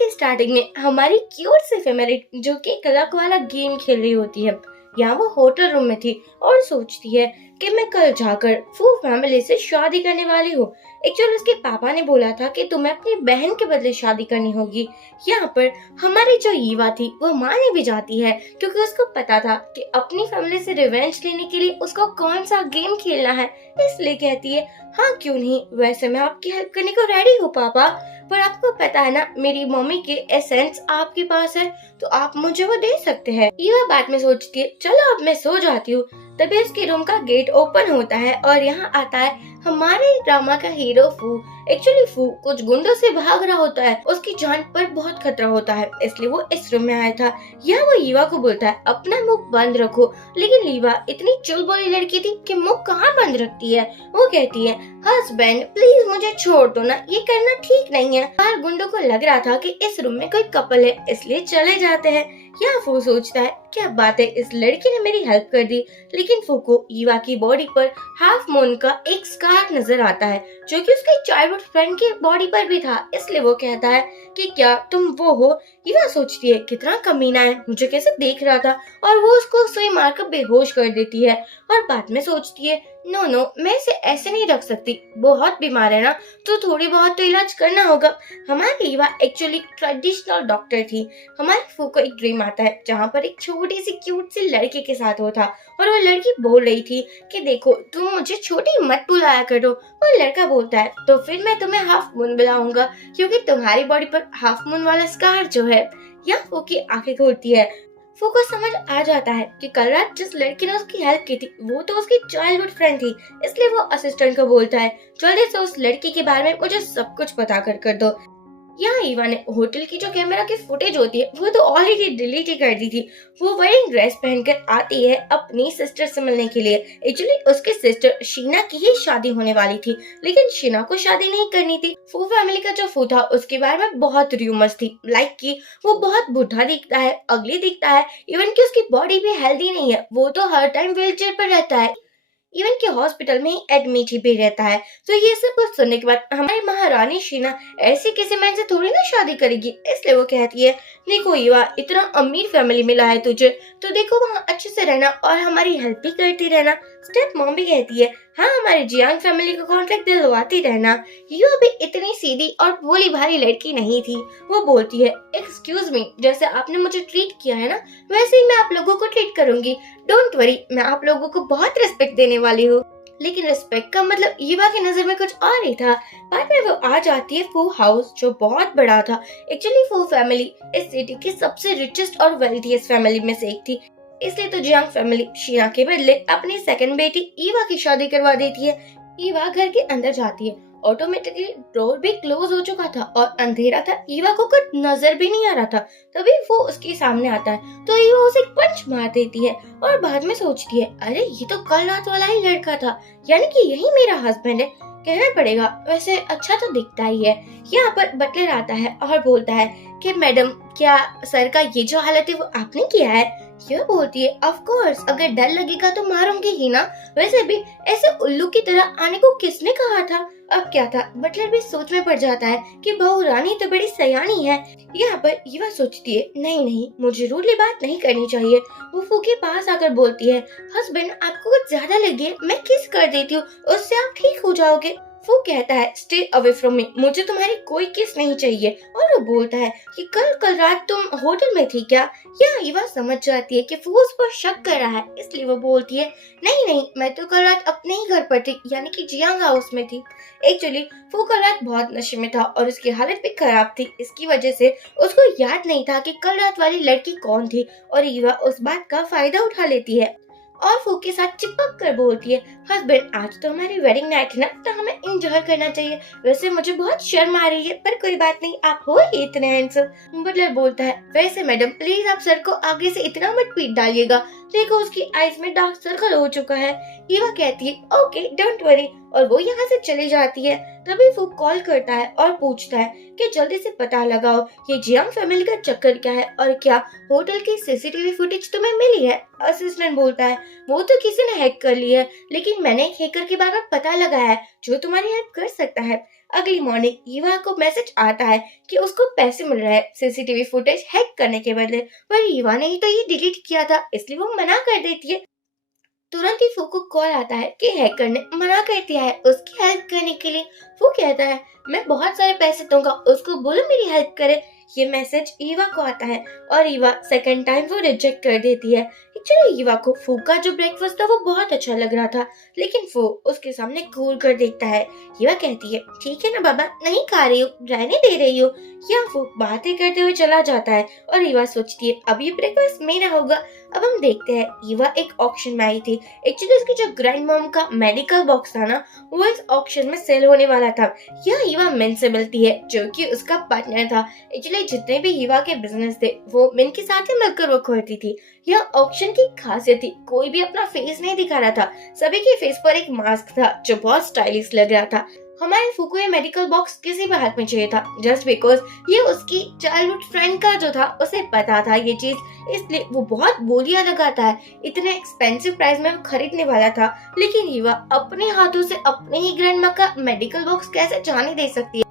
के स्टार्टिंग में हमारी क्यूट सी फैमिली जो कि एक अलग वाला गेम खेल रही होती है, यहाँ वो होटल रूम में थी और सोचती है कि मैं कल जाकर फू फैमिली से शादी करने वाली हूँ। एक्चुअली उसके पापा ने बोला था कि तुम्हें अपनी बहन के बदले शादी करनी होगी। यहाँ पर हमारी जो ईवा थी वो माने भी जाती है क्योंकि उसको पता था कि अपनी फैमिली से रिवेंज लेने के लिए उसको कौन सा गेम खेलना है, इसलिए कहती है हाँ क्यों नहीं, वैसे मैं आपकी हेल्प करने को रेडी हूँ पापा, पर आपको पता है ना मेरी मम्मी के एसेंस आपके पास है तो आप मुझे वो दे सकते हैं। ईवा बाद में सोचती है चलो अब मैं सो जाती हूँ। तभी उसके रूम का गेट ओपन होता है और यहाँ आता है हमारे ड्रामा का हीरो फू। एक्चुअली फू कुछ गुंडों से भाग रहा होता है, उसकी जान पर बहुत खतरा होता है, इसलिए वो इस रूम में आया था। यहाँ वो ईवा को बोलता है अपना मुंह बंद रखो, लेकिन ईवा इतनी चुलबुली लड़की थी कि मुंह कहाँ बंद रखती है। वो कहती है हस्बैंड प्लीज मुझे छोड़ दो ना, ये करना ठीक नहीं है। बाहर गुंडों को लग रहा था कि इस रूम में कोई कपल है, इसलिए चले जाते हैं। यहाँ फू सोचता है क्या बात है, इस लड़की ने मेरी हेल्प कर दी, लेकिन फू को ईवा की बॉडी पर हाफ मून का एक स्कार नजर आता है जो कि उसके चाइल्डहुड फ्रेंड की बॉडी पर भी था, इसलिए वो कहता है कि क्या तुम वो हो। ईवा सोचती है कितना कमीना है, मुझे कैसे देख रहा था, और वो उसको सुई मारकर बेहोश कर देती है। और बाद में सोचती है नो नो मैं इसे ऐसे नहीं रख सकती, बहुत बीमार है ना, तो थोड़ी बहुत तो इलाज करना होगा। हमारी ईवा एक्चुअली ट्रेडिशनल डॉक्टर थी। हमारे फू को एक ड्रीम आता है जहाँ पर एक छोटी सी क्यूट सी लड़की के साथ वो था और वो लड़की बोल रही थी कि देखो तुम मुझे छोटी मत बुलाया करो। वो लड़का बोलता है तो फिर मैं तुम्हें हाफ मून बुलाऊंगा क्योंकि तुम्हारी बॉडी पर हाफ मून वाला स्कार जो है। यहाँ फू की आंखें खोलती है। फू को समझ आ जाता है कि कल रात जिस लड़की ने उसकी हेल्प की थी वो तो उसकी चाइल्डहुड फ्रेंड थी, इसलिए वो असिस्टेंट को बोलता है जल्दी से उस लड़की के बारे में मुझे सब कुछ पता कर दो। यहाँ ईवा ने होटल की जो कैमरा की फुटेज होती है वो तो ऑलरेडी डिलीट ही कर दी थी। वो वेडिंग ड्रेस पहनकर आती है अपनी सिस्टर से मिलने के लिए। एक्चुअली उसके सिस्टर शीना की ही शादी होने वाली थी, लेकिन शीना को शादी नहीं करनी थी। फू फैमिली का जो फू था उसके बारे में बहुत रूमर्स थी, लाइक कि वो बहुत बुढ़ा दिखता है, अगली दिखता है, इवन कि उसकी बॉडी भी हेल्दी नहीं है, वो तो हर टाइम व्हीलचेयर पर रहता है, इवन के हॉस्पिटल में ही एडमिट ही भी रहता है। तो ये सब कुछ सुनने के बाद हमारी महारानी शीना ऐसे किसी मैन से थोड़ी ना शादी करेगी, इसलिए वो कहती है देखो ईवा इतना अमीर फैमिली मिला है तुझे तो देखो वहाँ अच्छे से रहना और हमारी हेल्प भी करती रहना। स्टेप मॉम भी कहती है हाँ हमारी जियांग फैमिली का कॉन्ट्रैक्ट दिलवाती रहना। ईवा भी इतनी सीधी और भोली भारी लड़की नहीं थी। वो बोलती है एक्सक्यूज मी, जैसे आपने मुझे ट्रीट किया है ना वैसे ही मैं आप लोगों को ट्रीट करूंगी, डोंट वरी, मैं आप लोगों को बहुत रिस्पेक्ट देने वाली हूँ। लेकिन रिस्पेक्ट का मतलब ईवा की नजर में कुछ और ही था। बाद में वो आ जाती है फू हाउस जो बहुत बड़ा था। एक्चुअली फू फैमिली इस सिटी की सबसे रिचेस्ट और वेल्थीएस्ट फैमिली में से एक थी, इसलिए तो जियांग फैमिली शीना के बदले अपनी सेकंड बेटी ईवा की शादी करवा देती है। ईवा घर के अंदर जाती है, ऑटोमेटिकली डोर भी क्लोज हो चुका था और अंधेरा था, ईवा को कुछ नजर भी नहीं आ रहा था। तभी वो उसके सामने आता है तो ईवा उसे पंच मार देती है और बाद में सोचती है अरे ये तो कल रात वाला ही लड़का था, यानी कि यही मेरा हस्बैंड है। कहना पड़ेगा वैसे अच्छा तो दिखता ही है। यहाँ पर बटलर आता है और बोलता है कि मैडम क्या सर का ये जो हालत है वो आपने किया है। यह बोलती है ऑफ कोर्स, अगर डर लगेगा तो मारूंगी ही ना, वैसे भी ऐसे उल्लू की तरह आने को किसने कहा था। अब क्या था, बटलर भी सोच में पड़ जाता है कि बहू रानी तो बड़ी सयानी है। यहाँ पर ईवा सोचती है नहीं नहीं मुझे रूडली बात नहीं करनी चाहिए। वो फू के पास आकर बोलती है हस्बैंड आपको कुछ ज्यादा लगी है, मैं किस कर देती हूँ, उससे आप ठीक हो जाओगे। फू कहता है स्टे अवे फ्रॉम मी, मुझे तुम्हारी कोई किस नहीं चाहिए। और वो बोलता है कि कल रात तुम होटल में थी क्या। यहाँ ईवा समझ जाती है कि फू उस पर शक कर रहा है, इसलिए वो बोलती है नहीं नहीं मैं तो कल रात अपने ही घर पर थी, यानी कि जियांग हाउस में थी। एक्चुअली फू कल रात बहुत नशे में था और उसकी हालत भी खराब थी, इसकी वजह से उसको याद नहीं था कि कल रात वाली लड़की कौन थी और ईवा उस बात का फायदा उठा लेती है और फू के साथ चिपक कर बोलती है हस्बैंड आज तो हमारी वेडिंग नाइट है ना तो हमें एंजॉय करना चाहिए, वैसे मुझे बहुत शर्म आ रही है पर कोई बात नहीं आप हो ही इतने हैंडसम। बटलर बोलता है वैसे मैडम प्लीज आप सर को आगे से इतना मत पीट डालिएगा, देखो उसकी आईज में डार्क सर्कल हो चुका है। ईवा कहती है ओके डोंट वरी, और वो यहाँ से चली जाती है। तभी फूक कॉल करता है और पूछता है कि जल्दी से पता लगाओ ये जियांग फैमिली का चक्कर क्या है और क्या होटल की सीसीटीवी फुटेज तुम्हें मिली है। असिस्टेंट बोलता है वो तो किसी ने हैक कर ली है, लेकिन मैंने एक हैकर के बारे में पता लगाया है जो तुम्हारी हेल्प कर सकता है। अगली मॉर्निंग ईवा को मैसेज आता है कि उसको पैसे मिल रहे हैं सीसीटीवी फुटेज हैक करने के बदले, पर ईवा ने ही तो ये डिलीट किया था, इसलिए वो मना कर देती है। तुरंत ही फू को कॉल आता है कि हैकर ने मना कर दिया है उसकी हेल्प करने के लिए। वो कहता है मैं बहुत सारे पैसे दूंगा, उसको बोलो मेरी हेल्प करे। ये मैसेज ईवा को आता है और ईवा सेकंड टाइम वो रिजेक्ट कर देती है। एक्चुअली ईवा को फू का जो ब्रेकफास्ट था वो बहुत अच्छा लग रहा था, लेकिन फू उसके सामने घूर कर देखता है। ईवा कहती है ठीक है ना बाबा, नहीं खा रही हूँ, रहने दे रही हूँ। या फू बातें करते हुए चला जाता है और ईवा सोचती है अब ये ब्रेकफास्ट मेरा होगा। अब हम देखते हैं ईवा एक ऑक्शन में आई थी। एक्चुअली उसकी जो ग्रैंड मॉम का मेडिकल बॉक्स था ना, वो इस ऑक्शन में सेल होने वाला था। यह ईवा मिन से मिलती है जो कि उसका पार्टनर था। एक्चुअली जितने भी ईवा के बिजनेस थे वो मिन के साथ ही मिलकर वो करती थी। यह ऑक्शन की खासियत थी, कोई भी अपना फेस नहीं दिखा रहा था, सभी के फेस पर एक मास्क था जो बहुत स्टाइलिश लग रहा था। हमारे फू को ये मेडिकल बॉक्स किसी भी हाथ में चाहिए था, जस्ट बिकॉज ये उसकी चाइल्डहुड फ्रेंड का जो था उसे पता था ये चीज, इसलिए वो बहुत बोलियां लगाता है। इतने एक्सपेंसिव प्राइस में वो खरीदने वाला था, लेकिन ईवा अपने हाथों से अपने ही ग्रैंड माँ का मेडिकल बॉक्स कैसे जाने दे सकती है।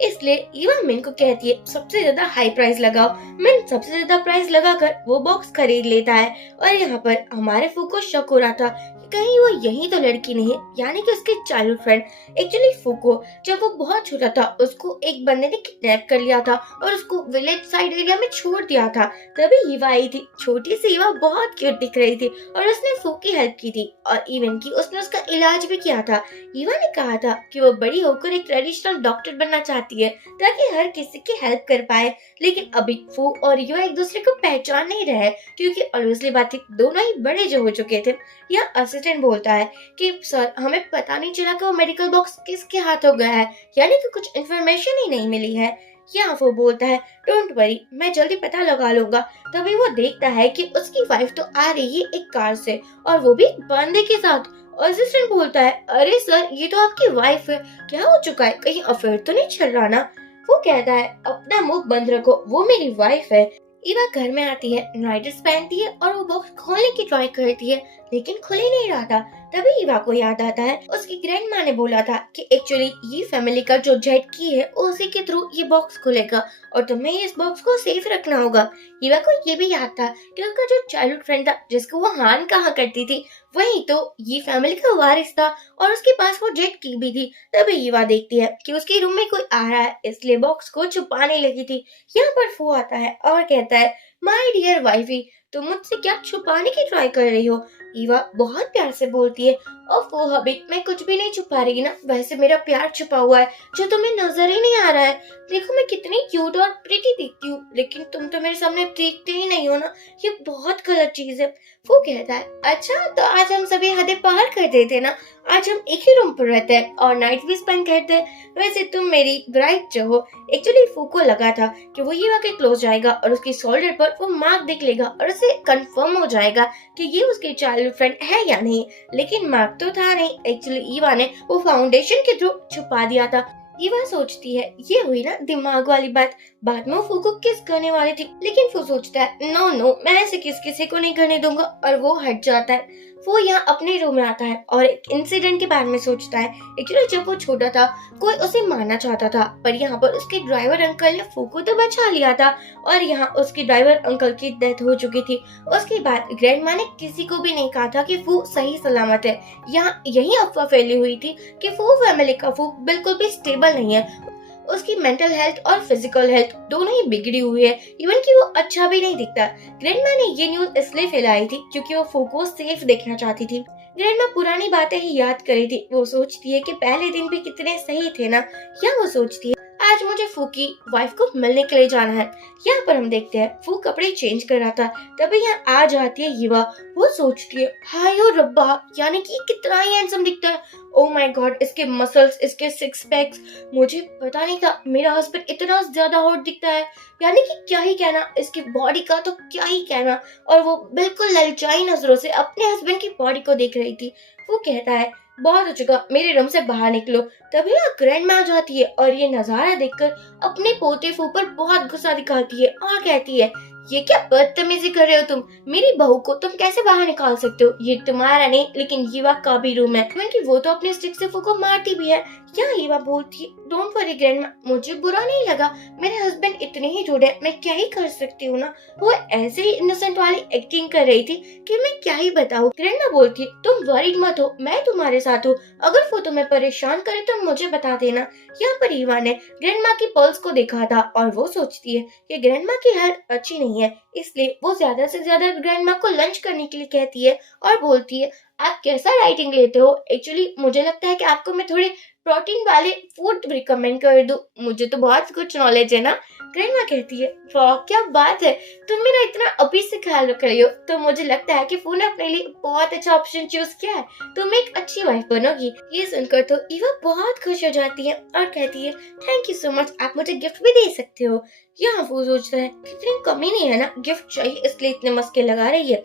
इसलिए ईवा मिन को कहती है सबसे ज्यादा हाई प्राइस लगाओ। मिन सबसे ज्यादा प्राइस लगाकर वो बॉक्स खरीद लेता है और यहाँ पर हमारे फू को शक हो रहा था कि कहीं वो यही तो लड़की नहीं है, यानी कि उसके चाइल्डहुड फ्रेंड। एक्चुअली फू को जब वो बहुत छोटा था उसको एक बंदे ने किडनैप कर लिया था और उसको विलेज साइड एरिया में छोड़ दिया था। तभी ईवा आई थी। छोटी सी ईवा बहुत क्यूट दिख रही थी और उसने फू की हेल्प की थी और इवन की उसने उसका इलाज भी किया था। ईवा ने कहा था कि वो बड़ी होकर एक ट्रेडिशनल डॉक्टर बनना चाहती है ताकि हर किसी की हेल्प कर पाए, लेकिन अभी फू और ईवा एक दूसरे को पहचान नहीं रहे क्योंकि ऑब्वियसली बात है दोनों ही बड़े जो हो चुके थे। यह असिस्टेंट बोलता है कि सर हमें पता नहीं चला कि वो मेडिकल बॉक्स किसके हाथ हो गया है, यानी कि कुछ इन्फॉर्मेशन ही नहीं मिली है। यहाँ वो बोलता है डोंट वरी, मैं जल्दी पता लगा लूंगा। तभी वो देखता है कि उसकी वाइफ तो आ रही है एक कार से और वो भी बंदे के साथ। असिस्टेंट बोलता है अरे सर ये तो आपकी वाइफ है, क्या हो चुका है, कहीं अफेयर तो नहीं चल रहा ना। वो कहता है अपना मुंह बंद रखो, वो मेरी वाइफ है। ईवा घर में आती है, नाइट ड्रेस पहनती है और वो बॉक्स खोलने की ट्राई करती है, लेकिन खुल ही नहीं रहा था। तभी ईवा को याद आता है उसकी ग्रैंड माँ ने बोला था कि एक्चुअली ये फैमिली का जो जेट की है उसी के थ्रू ये बॉक्स खुलेगा और तुम्हें इस बॉक्स को सेफ रखना होगा। ईवा को ये भी याद था कि उसका जो चाइल्डहुड फ्रेंड था जिसको वो हान कहा करती थी वही तो ये फैमिली का वारिस था और उसके पास वो जेट की भी थी। तभी ईवा देखती है कि उसके रूम में कोई आ रहा है, इसलिए बॉक्स को छुपाने लगी थी। यहाँ पर फू आता है और कहता है माय डियर वाइफी, तुम मुझसे क्या छुपाने की ट्राई कर रही हो। ईवा बहुत प्यार से बोलती है ओफो हबी, मैं कुछ भी नहीं छुपा रही ना, वैसे मेरा प्यार छुपा हुआ है जो तुम्हें नजर ही नहीं आ रहा है। देखो मैं कितनी क्यूट और प्रिटी दिखती हूँ, लेकिन तुम तो मेरे सामने दिखते ही नहीं हो ना, ये बहुत गलत चीज है। वो कहता है अच्छा तो आज हम सभी हदें पार कर देते ना, आज हम एक ही रूम पर रहते हैं और नाइट भी स्पेंड करते हैं, वैसे तुम मेरी ब्राइड जो हो। एक्चुअली फू को लगा था कि वो ईवा के क्लोज जाएगा और उसकी शोल्डर पर वो मार्क देख लेगा और उसे कंफर्म हो जाएगा कि ये उसके चाइल्डहुड फ्रेंड है या नहीं, लेकिन मार्क तो था नहीं। एक्चुअली ईवा ने वो फाउंडेशन के थ्रू छुपा दिया था। ईवा सोचती है ये हुई ना दिमाग वाली बात, बाद में फू को किस करने वाली थी, लेकिन फू सोचता है नो नो मैं ऐसे किसी को नहीं करने दूंगा और वो हट जाता है। वो यहाँ अपने रूम में आता है और एक इंसिडेंट के बारे में सोचता है। एक्चुअली जब वो छोटा था कोई उसे मारना चाहता था, पर यहाँ पर उसके ड्राइवर अंकल ने फू को तो बचा लिया था और यहाँ उसके ड्राइवर अंकल की डेथ हो चुकी थी। उसके बाद ग्रैंड माँ ने किसी को भी नहीं कहा था कि फू सही सलामत है। यहाँ यही अफवाह फैली हुई थी कि फू फैमिली का फू बिल्कुल भी स्टेबल नहीं है, उसकी मेंटल हेल्थ और फिजिकल हेल्थ दोनों ही बिगड़ी हुई है, इवन कि वो अच्छा भी नहीं दिखता। ग्रैंडमा ने ये न्यूज इसलिए फैलाई थी क्योंकि वो फू को सेफ देखना चाहती थी। ग्रैंडमा पुरानी बातें ही याद कर रही थी। वो सोचती है कि पहले दिन भी कितने सही थे ना, या वो सोचती है आज मुझे फू की वाइफ को मिलने के लिए जाना है। यहाँ पर हम देखते हैं फू कपड़े चेंज कर रहा था, तभी यहाँ आ जाती है ईवा। वो सोचती है हाय ओ रब्बा, यानी कि कितना ही हैंडसम दिखता है, ओ माय गॉड इसके मसल्स, इसके सिक्स पैक्स, मुझे पता नहीं था मेरा हस्बैंड इतना ज्यादा हॉट दिखता है, यानी कि क्या ही कहना, इसकी बॉडी का तो क्या ही कहना। और वो बिल्कुल ललचाई नजरों से अपने हस्बैंड की बॉडी को देख रही थी। वो कहता है बहुत हो चुका, मेरे रूम से बाहर निकलो। तभी यहाँ ग्रैंड आ जाती है और ये नजारा देखकर अपने पोते फू पर बहुत गुस्सा दिखाती है और कहती है, ये क्या बदतमीजी कर रहे हो तुम? मेरी बहू को तुम कैसे बाहर निकाल सकते हो? ये तुम्हारा नहीं लेकिन युवा का भी रूम है, क्योंकि वो तो अपने स्टिक से फू को मारती भी है। क्या युवा बोलती है, डोंट वरी ग्रैंडमा, मुझे बुरा नहीं लगा, मेरे हस्बैंड इतने ही झूठे हैं, मैं क्या ही कर सकती हूँ ना। वो ऐसे ही इनोसेंट वाली एक्टिंग कर रही थी कि मैं क्या ही बताऊँ। ग्रैंडमा बोलती है, तुम वरीड मत हो, मैं तुम्हारे साथ हूँ, अगर वो तुम्हें परेशान करे तो मुझे बता देना। यहाँ पर युवा ने ग्रैंडमा की पल्स को देखा था और वो सोचती है कि ग्रैंडमा की हेल्थ अच्छी नहीं है, इसलिए वो ज्यादा से ज्यादा ग्रैंडमा को लंच करने के लिए कहती है और बोलती है, आप कैसा डाइटिंग लेते हो? एक्चुअली मुझे लगता है कि आपको मैं थोड़े प्रोटीन वाले फूड रिकमेंड कर दूं, मुझे तो बहुत कुछ नॉलेज है ना। ग्रैंडमा कहती है, वाह क्या बात है, तुम मेरा इतना अभी से ख्याल रख रही हो, तो मुझे लगता है कि फू ने अपने लिए बहुत अच्छा ऑप्शन चूज किया है, तुम एक अच्छी वाइफ बनोगी। ये सुनकर तो ईवा बहुत खुश हो जाती है और कहती है, थैंक यू सो मच, आप मुझे गिफ्ट भी दे सकते हो। यहाँ वो सोचता है, कितनी कमी नहीं है ना, गिफ्ट चाहिए इसलिए इतने मस्के लगा रही है।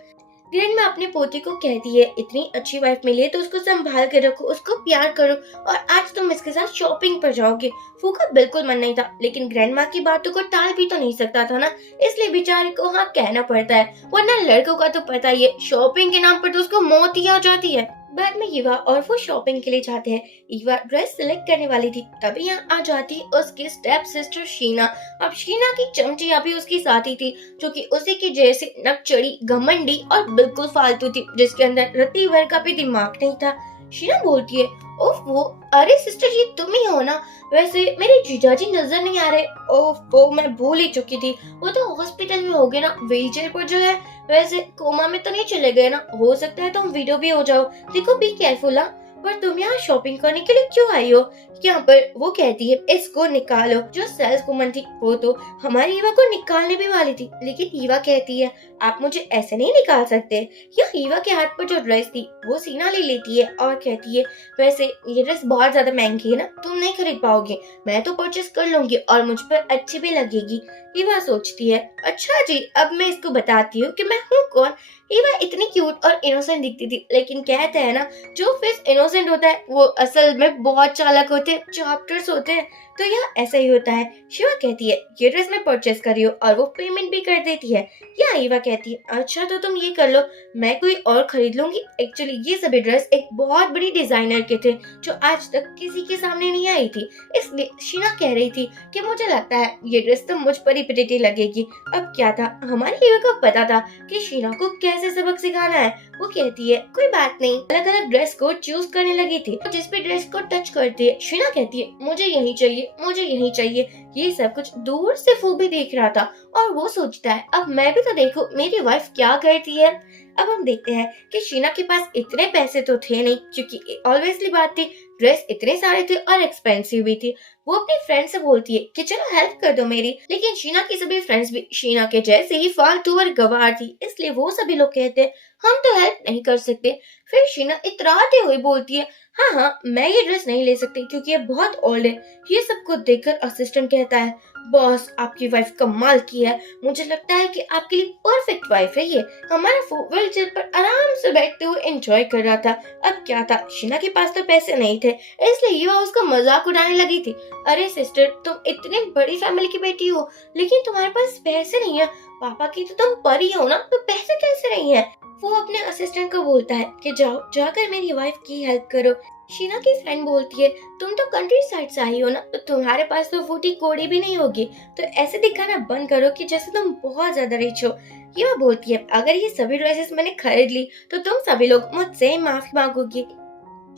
ग्रैंडमा अपने पोते को कहती है, इतनी अच्छी वाइफ मिली है तो उसको संभाल कर रखो, उसको प्यार करो और आज तुम इसके साथ शॉपिंग पर जाओगे। फू का बिल्कुल मन नहीं था, लेकिन ग्रैंडमा की बातों को टाल भी तो नहीं सकता था ना, इसलिए बेचारे को हाँ कहना पड़ता है, वरना लड़कों का तो पता ही है, शॉपिंग के नाम पर तो उसको मौत ही आ जाती है। बाद में ईवा और वो शॉपिंग के लिए जाते हैं। ईवा ड्रेस सिलेक्ट करने वाली थी, तभी यहाँ आ जाती है उसकी स्टेप सिस्टर शीना। अब शीना की चमची अभी उसकी साथी थी, जो कि उसी की जैसे नकचड़ी, घमंडी और बिल्कुल फालतू थी, जिसके अंदर रत्ती भर का भी दिमाग नहीं था। शीना बोलती है, ओफ वो, अरे सिस्टर जी तुम ही हो ना, वैसे मेरे जीजाजी नजर नहीं आ रहे। ओफ वो मैं भूल ही चुकी थी, वो तो हॉस्पिटल में हो गए ना, व्हीलचेयर पर जो है, वैसे कोमा में तो नहीं चले गए ना, हो सकता है तुम वीडियो भी हो जाओ, देखो बी केयरफुल। हाँ, पर तुम यहाँ शॉपिंग करने के लिए क्यों आई हो? यहाँ पर वो कहती है, इसको निकालो। जो सेल्स वुमन थी वो तो हमारी ईवा को निकालने भी वाली थी, लेकिन ईवा कहती है, आप मुझे ऐसे नहीं निकाल सकते। यह ईवा के हाथ पर जो ड्रेस थी वो सीना ले लेती है और कहती है, वैसे ये ड्रेस बहुत ज्यादा महंगी है ना, तुम नहीं खरीद पाओगे, मैं तो परचेस कर लूंगी और मुझ पर अच्छी भी लगेगी। ईवा सोचती है, अच्छा जी अब मैं इसको बताती हूँ कि मैं हूँ कौन। ईवा इतनी क्यूट और इनोसेंट दिखती थी, लेकिन कहते हैं ना, जो फेस इनोसेंट होता है वो असल में बहुत चालाक होते हैं, चैप्टर्स होते हैं, तो यह ऐसा ही होता है। शिवा कहती है, ये ड्रेस मैं परचेस करी हूँ और वो पेमेंट भी कर देती है। या ईवा कहती है, अच्छा तो तुम ये कर लो, मैं कोई और खरीद लूंगी। एक्चुअली ये सभी ड्रेस एक बहुत बड़ी डिजाइनर के थे, जो आज तक किसी के सामने नहीं आई थी, इसलिए शीना कह रही थी कि मुझे लगता है ये ड्रेस तो मुझ पर ही प्रिटी लगेगी। अब क्या था, हमारी ईवा को पता था कि शीना को कैसे सबक सिखाना है। वो कहती है, कोई बात नहीं, अलग अलग ड्रेस को चूज करने लगी थी, जिस भी ड्रेस को टच करती है शीना कहती है, मुझे यही चाहिए, मुझे यही चाहिए। ये सब कुछ दूर से फू भी देख रहा था और वो सोचता है, अब मैं भी तो देखूं मेरी वाइफ क्या करती है। अब हम देखते हैं कि शीना के पास इतने पैसे तो थे नहीं, क्योंकि ऑब्वियसली बात थी, ड्रेस इतने सारे थे और एक्सपेंसिव भी थी। वो अपनी फ्रेंड से बोलती है कि चलो हेल्प कर दो मेरी, लेकिन शीना की सभी फ्रेंड्स भी शीना के जैसे ही फालतू और गवार थी, इसलिए वो सभी लोग कहते हैं हम तो हेल्प नहीं कर सकते। फिर शीना इतराते हुए बोलती है, हाँ हाँ मैं ये ड्रेस नहीं ले सकती क्योंकि ये बहुत ओल्ड है। ये सब कुछ देखकर असिस्टेंट कहता है, बॉस आपकी वाइफ कमाल की है, मुझे लगता है कि आपके लिए परफेक्ट वाइफ है ये। हमारा व्हील चेयर पर आराम से बैठते हुए एंजॉय कर रहा था। अब क्या था, शीना के पास तो पैसे नहीं थे, इसलिए युवा उसका मजाक उड़ाने लगी थी। अरे सिस्टर तुम इतनी बड़ी फैमिली की बेटी हो, लेकिन तुम्हारे पास पैसे नहीं है, पापा की तो तुम परी हो ना, तो पैसे कैसे नहीं है? वो अपने असिस्टेंट को बोलता है कि जाओ जाकर मेरी वाइफ की हेल्प करो। शीना की फ्रेंड बोलती है, तुम तो कंट्री साइड से आई हो ना, तो तुम्हारे पास तो फूटी कोड़ी भी नहीं होगी, तो ऐसे दिखाना बंद करो कि जैसे तुम बहुत ज्यादा रिच हो। ये बोलती है, अगर ये सभी ड्रेसेस मैंने खरीद ली तो तुम सभी लोग मुझसे माफी मांगोगी।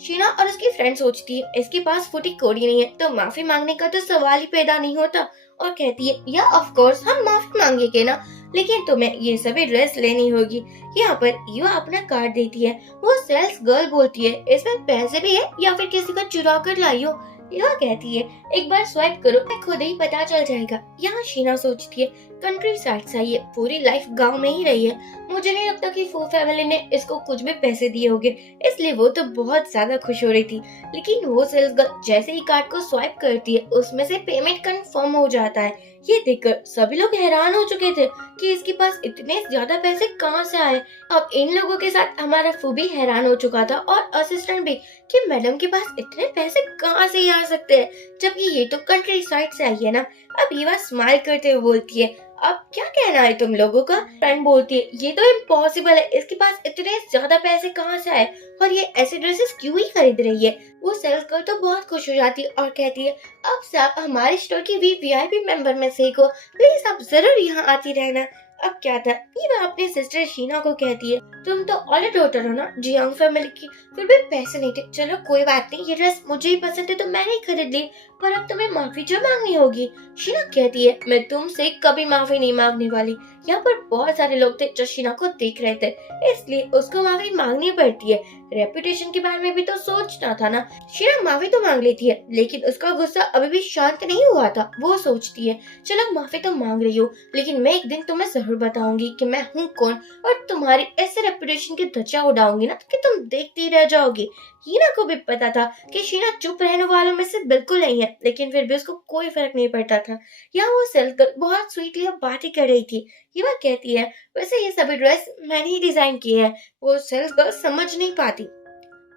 शीना और उसकी फ्रेंड सोचती है, इसके पास फूटी कोड़ी नहीं है तो माफी मांगने का तो सवाल ही पैदा नहीं होता, और कहती है, या ऑफ कोर्स हम माफी मांगेंगे ना, लेकिन तुम्हें ये सभी ड्रेस लेनी होगी। यहाँ पर युवा अपना कार्ड देती है। वो सेल्स गर्ल बोलती है, इसमें पैसे भी है या फिर किसी का चुरा कर लाई हो? युवा कहती है, एक बार स्वाइप करो, खुद ही पता चल जाएगा। यहाँ शीना सोचती है, कंट्री साइड से आई है, पूरी लाइफ गांव में ही रही है, मुझे नहीं लगता कि फू फैमिली ने इसको कुछ भी पैसे दिए होंगे, इसलिए वो तो बहुत ज्यादा खुश हो रही थी। लेकिन वो सेल्स गर्ल जैसे ही कार्ड को स्वाइप करती है, उसमें से पेमेंट कंफर्म हो जाता है। ये देखकर सभी लोग हैरान हो चुके थे कि इसके पास इतने ज्यादा पैसे कहाँ से आए। अब इन लोगों के साथ हमारा फू भी हैरान हो चुका था और असिस्टेंट भी कि मैडम के पास इतने पैसे कहाँ से ही आ सकते हैं, जबकि ये तो कंट्री साइड से आई है ना। अब ईवा स्माइल करते हुए बोलती है, अब क्या कहना है तुम लोगों का? फ्रेंड बोलती है, ये तो इम्पॉसिबल है, इसके पास इतने ज्यादा पैसे कहाँ से आए और ये ऐसे ड्रेसेस क्यों ही खरीद रही है। वो सेल्स गर्ल तो बहुत खुश हो जाती है और कहती है, अब से आप हमारे स्टोर की वीआईपी मेंबर में से एक हो, प्लीज आप जरूर यहाँ आती रहना। अब क्या था, ईवा अपनी सिस्टर शीना को कहती है, तुम तो ऑलरेडी डॉटर हो ना जियांग फैमिली की, फिर भी पैसे नहीं थे। चलो कोई बात नहीं, ये ड्रेस मुझे ही पसंद है तो मैंने ही खरीद ली, पर अब तुम्हें माफी जो मांगनी होगी। शीना कहती है, मैं तुमसे कभी माफी नहीं मांगने वाली। यहाँ पर बहुत सारे लोग थे जो शीना को देख रहे थे, इसलिए उसको माफी मांगनी पड़ती है। रेपुटेशन के बारे में भी तो सोचना था ना। शीना माफी तो मांग लेती है, लेकिन उसका गुस्सा अभी भी शांत नहीं हुआ था। वो सोचती है, चलो माफी तो मांग रही हूँ, लेकिन मैं एक दिन तुम्हें जरूर बताऊंगी कि मैं हूँ कौन, और तुम्हारी ऐसे रेपुटेशन की धज्जियां उड़ाऊंगी ना कि तुम देखती रह जाओगी। हीना को भी पता था कि शीना चुप रहने वालों में से बिल्कुल नहीं है, लेकिन फिर भी उसको कोई फर्क नहीं पड़ता था। यहाँ वो सेल्स गर्ल बहुत स्वीटली बातें कर रही थी। हीना कहती है, वैसे ये सभी ड्रेस मैंने ही डिजाइन किए हैं। वो सेल्स गर्ल समझ नहीं पाती।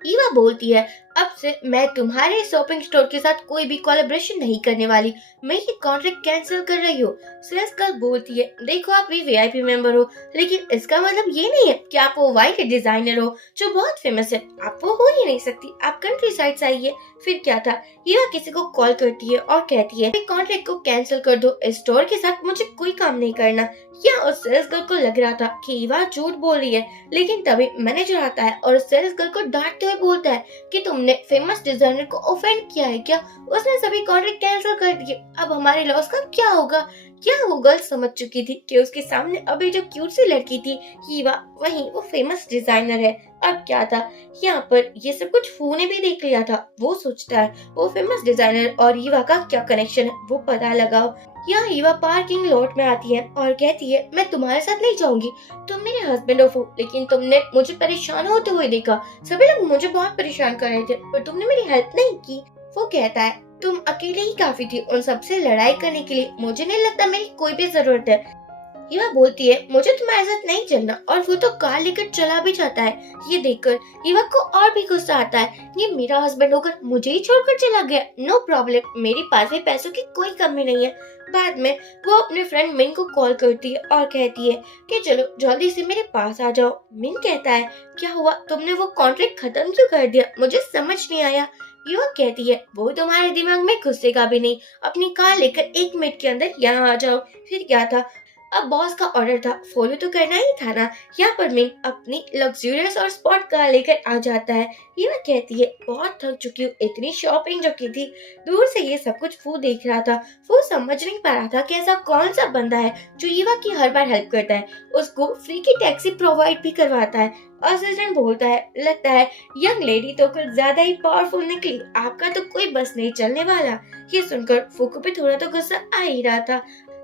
ईवा बोलती है, अब से मैं तुम्हारे शॉपिंग स्टोर के साथ कोई भी कोलैबोरेशन नहीं करने वाली, मैं ये कॉन्ट्रैक्ट कैंसिल कर रही हूँ। सेल्स गर्ल बोलती है, देखो आप भी वीआईपी मेंबर हो, लेकिन इसका मतलब ये नहीं है कि आप वो वाइट डिजाइनर हो जो बहुत फेमस है। आप वो हो ही नहीं सकती, आप कंट्री साइड से आई है। फिर क्या था, ईवा किसी को कॉल करती है और कहती है, कॉन्ट्रैक्ट को कैंसिल कर दो, इस स्टोर के साथ मुझे कोई काम नहीं करना। या उस सेल्स गर्ल को लग रहा था कि ईवा झूठ बोल रही है, लेकिन तभी मैनेजर आता है और सेल्स गर्ल को डांटते हुए बोलता है कि तुमने फेमस डिजाइनर को ऑफेंड किया है क्या? उसने सभी कॉन्ट्रैक्ट कैंसिल कर दिए, अब हमारे लॉस का क्या होगा? क्या वो गर्ल समझ चुकी थी कि उसके सामने अभी जो क्यूट सी लड़की थी हीवा, वही वो फेमस डिजाइनर है। अब क्या था, यहाँ पर ये सब कुछ फू ने भी देख लिया था। वो सोचता है वो फेमस डिजाइनर और हीवा का क्या कनेक्शन है, वो पता लगाओ। यहाँ हीवा पार्किंग लॉट में आती है और कहती है, मैं तुम्हारे साथ नहीं जाऊंगी, तुम मेरे हस्बैंड हो, लेकिन तुमने मुझे परेशान होते हुए देखा, सभी लोग मुझे बहुत परेशान कर रहे थे, पर तुमने मेरी हेल्प नहीं की। वो कहता है, तुम अकेले ही काफी थी उन सबसे लड़ाई करने के लिए, मुझे नहीं लगता मेरी कोई भी जरूरत है। हीवा बोलती है, मुझे तुम्हारे साथ नहीं चलना, और वो तो कार लेकर चला भी जाता है। ये देखकर हीवा को और भी गुस्सा आता है, ये मेरा हस्बैंड होकर मुझे ही छोड़कर चला गया। नो प्रॉब्लम, मेरे पास भी पैसों की कोई कमी नहीं है। बाद में वो अपने फ्रेंड मिन को कॉल करती है और कहती है कि चलो जल्दी से मेरे पास आ जाओ। मिन कहता है, क्या हुआ, तुमने वो कॉन्ट्रैक्ट खत्म क्यों कर दिया, मुझे समझ नहीं आया। युवा कहती है, वो तुम्हारे दिमाग में घुसेगा भी नहीं, अपनी कार लेकर 1 मिनट के अंदर यहाँ आ जाओ। फिर क्या था, अब बॉस का ऑर्डर था, फॉलो तो करना ही था ना। यहाँ पर मिन अपनी लग्जूरियस और स्पॉट कार लेकर आ जाता है। हीवा कहती है, बहुत थक चुकी हूँ, इतनी शॉपिंग जो की थी। दूर से ये सब कुछ फू देख रहा था। फू समझ नहीं पा रहा था कि ऐसा कौन सा बंदा है जो हीवा की हर बार हेल्प करता है, उसको फ्री की टैक्सी प्रोवाइड भी करवाता है। असिस्टेंट बोलता है, लगता है यंग लेडी तो कुछ ज्यादा ही पावरफुल निकली, आपका तो कोई बस नहीं चलने वाला। ये सुनकर फू को भी थोड़ा तो गुस्सा आ ही रहा था।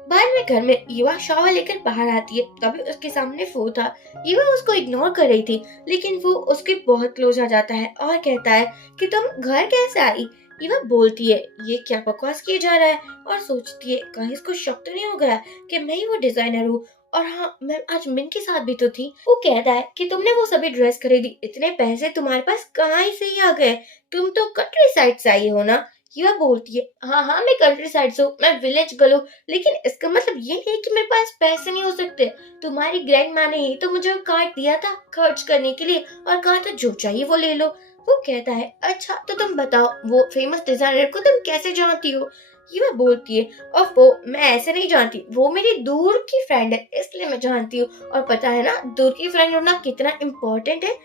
बाद में घर में ईवा शावर लेकर बाहर आती है, तभी उसके सामने फू था। ईवा उसको इग्नोर कर रही थी, लेकिन वो उसके बहुत क्लोज आ जाता है और कहता है कि तुम घर कैसे आई। ईवा बोलती है, ये क्या बकवास किया जा रहा है, और सोचती है कहीं इसको शक तो नहीं हो गया कि मैं ही वो डिजाइनर हूँ, और हाँ मैं आज मिन के साथ भी तो थी। वो कहता है कि तुमने वो सभी ड्रेस खरीदी, इतने पैसे तुम्हारे पास कहाँ से ही आ गए, तुम तो कंट्री साइड से आई हो ना। हीवा बोलती है, हाँ हाँ मैं कंट्री साइड से हूँ, मैं विलेज गर्ल हूँ, लेकिन इसका मतलब ये नहीं कि मेरे पास पैसे नहीं हो सकते। तुम्हारी ग्रैंड माँ ने ही तो मुझे कार्ड दिया था खर्च करने के लिए, और कहा था जो चाहिए वो ले लो। वो कहता है, अच्छा तो तुम बताओ वो फेमस डिजाइनर को तुम कैसे जानती हो। हीवा बोलती है, और वो मैं ऐसे नहीं जानती, वो मेरी दूर की फ्रेंड है इसलिए मैं जानती हूँ, और पता है ना दूर की फ्रेंड होना कितना इम्पोर्टेंट है।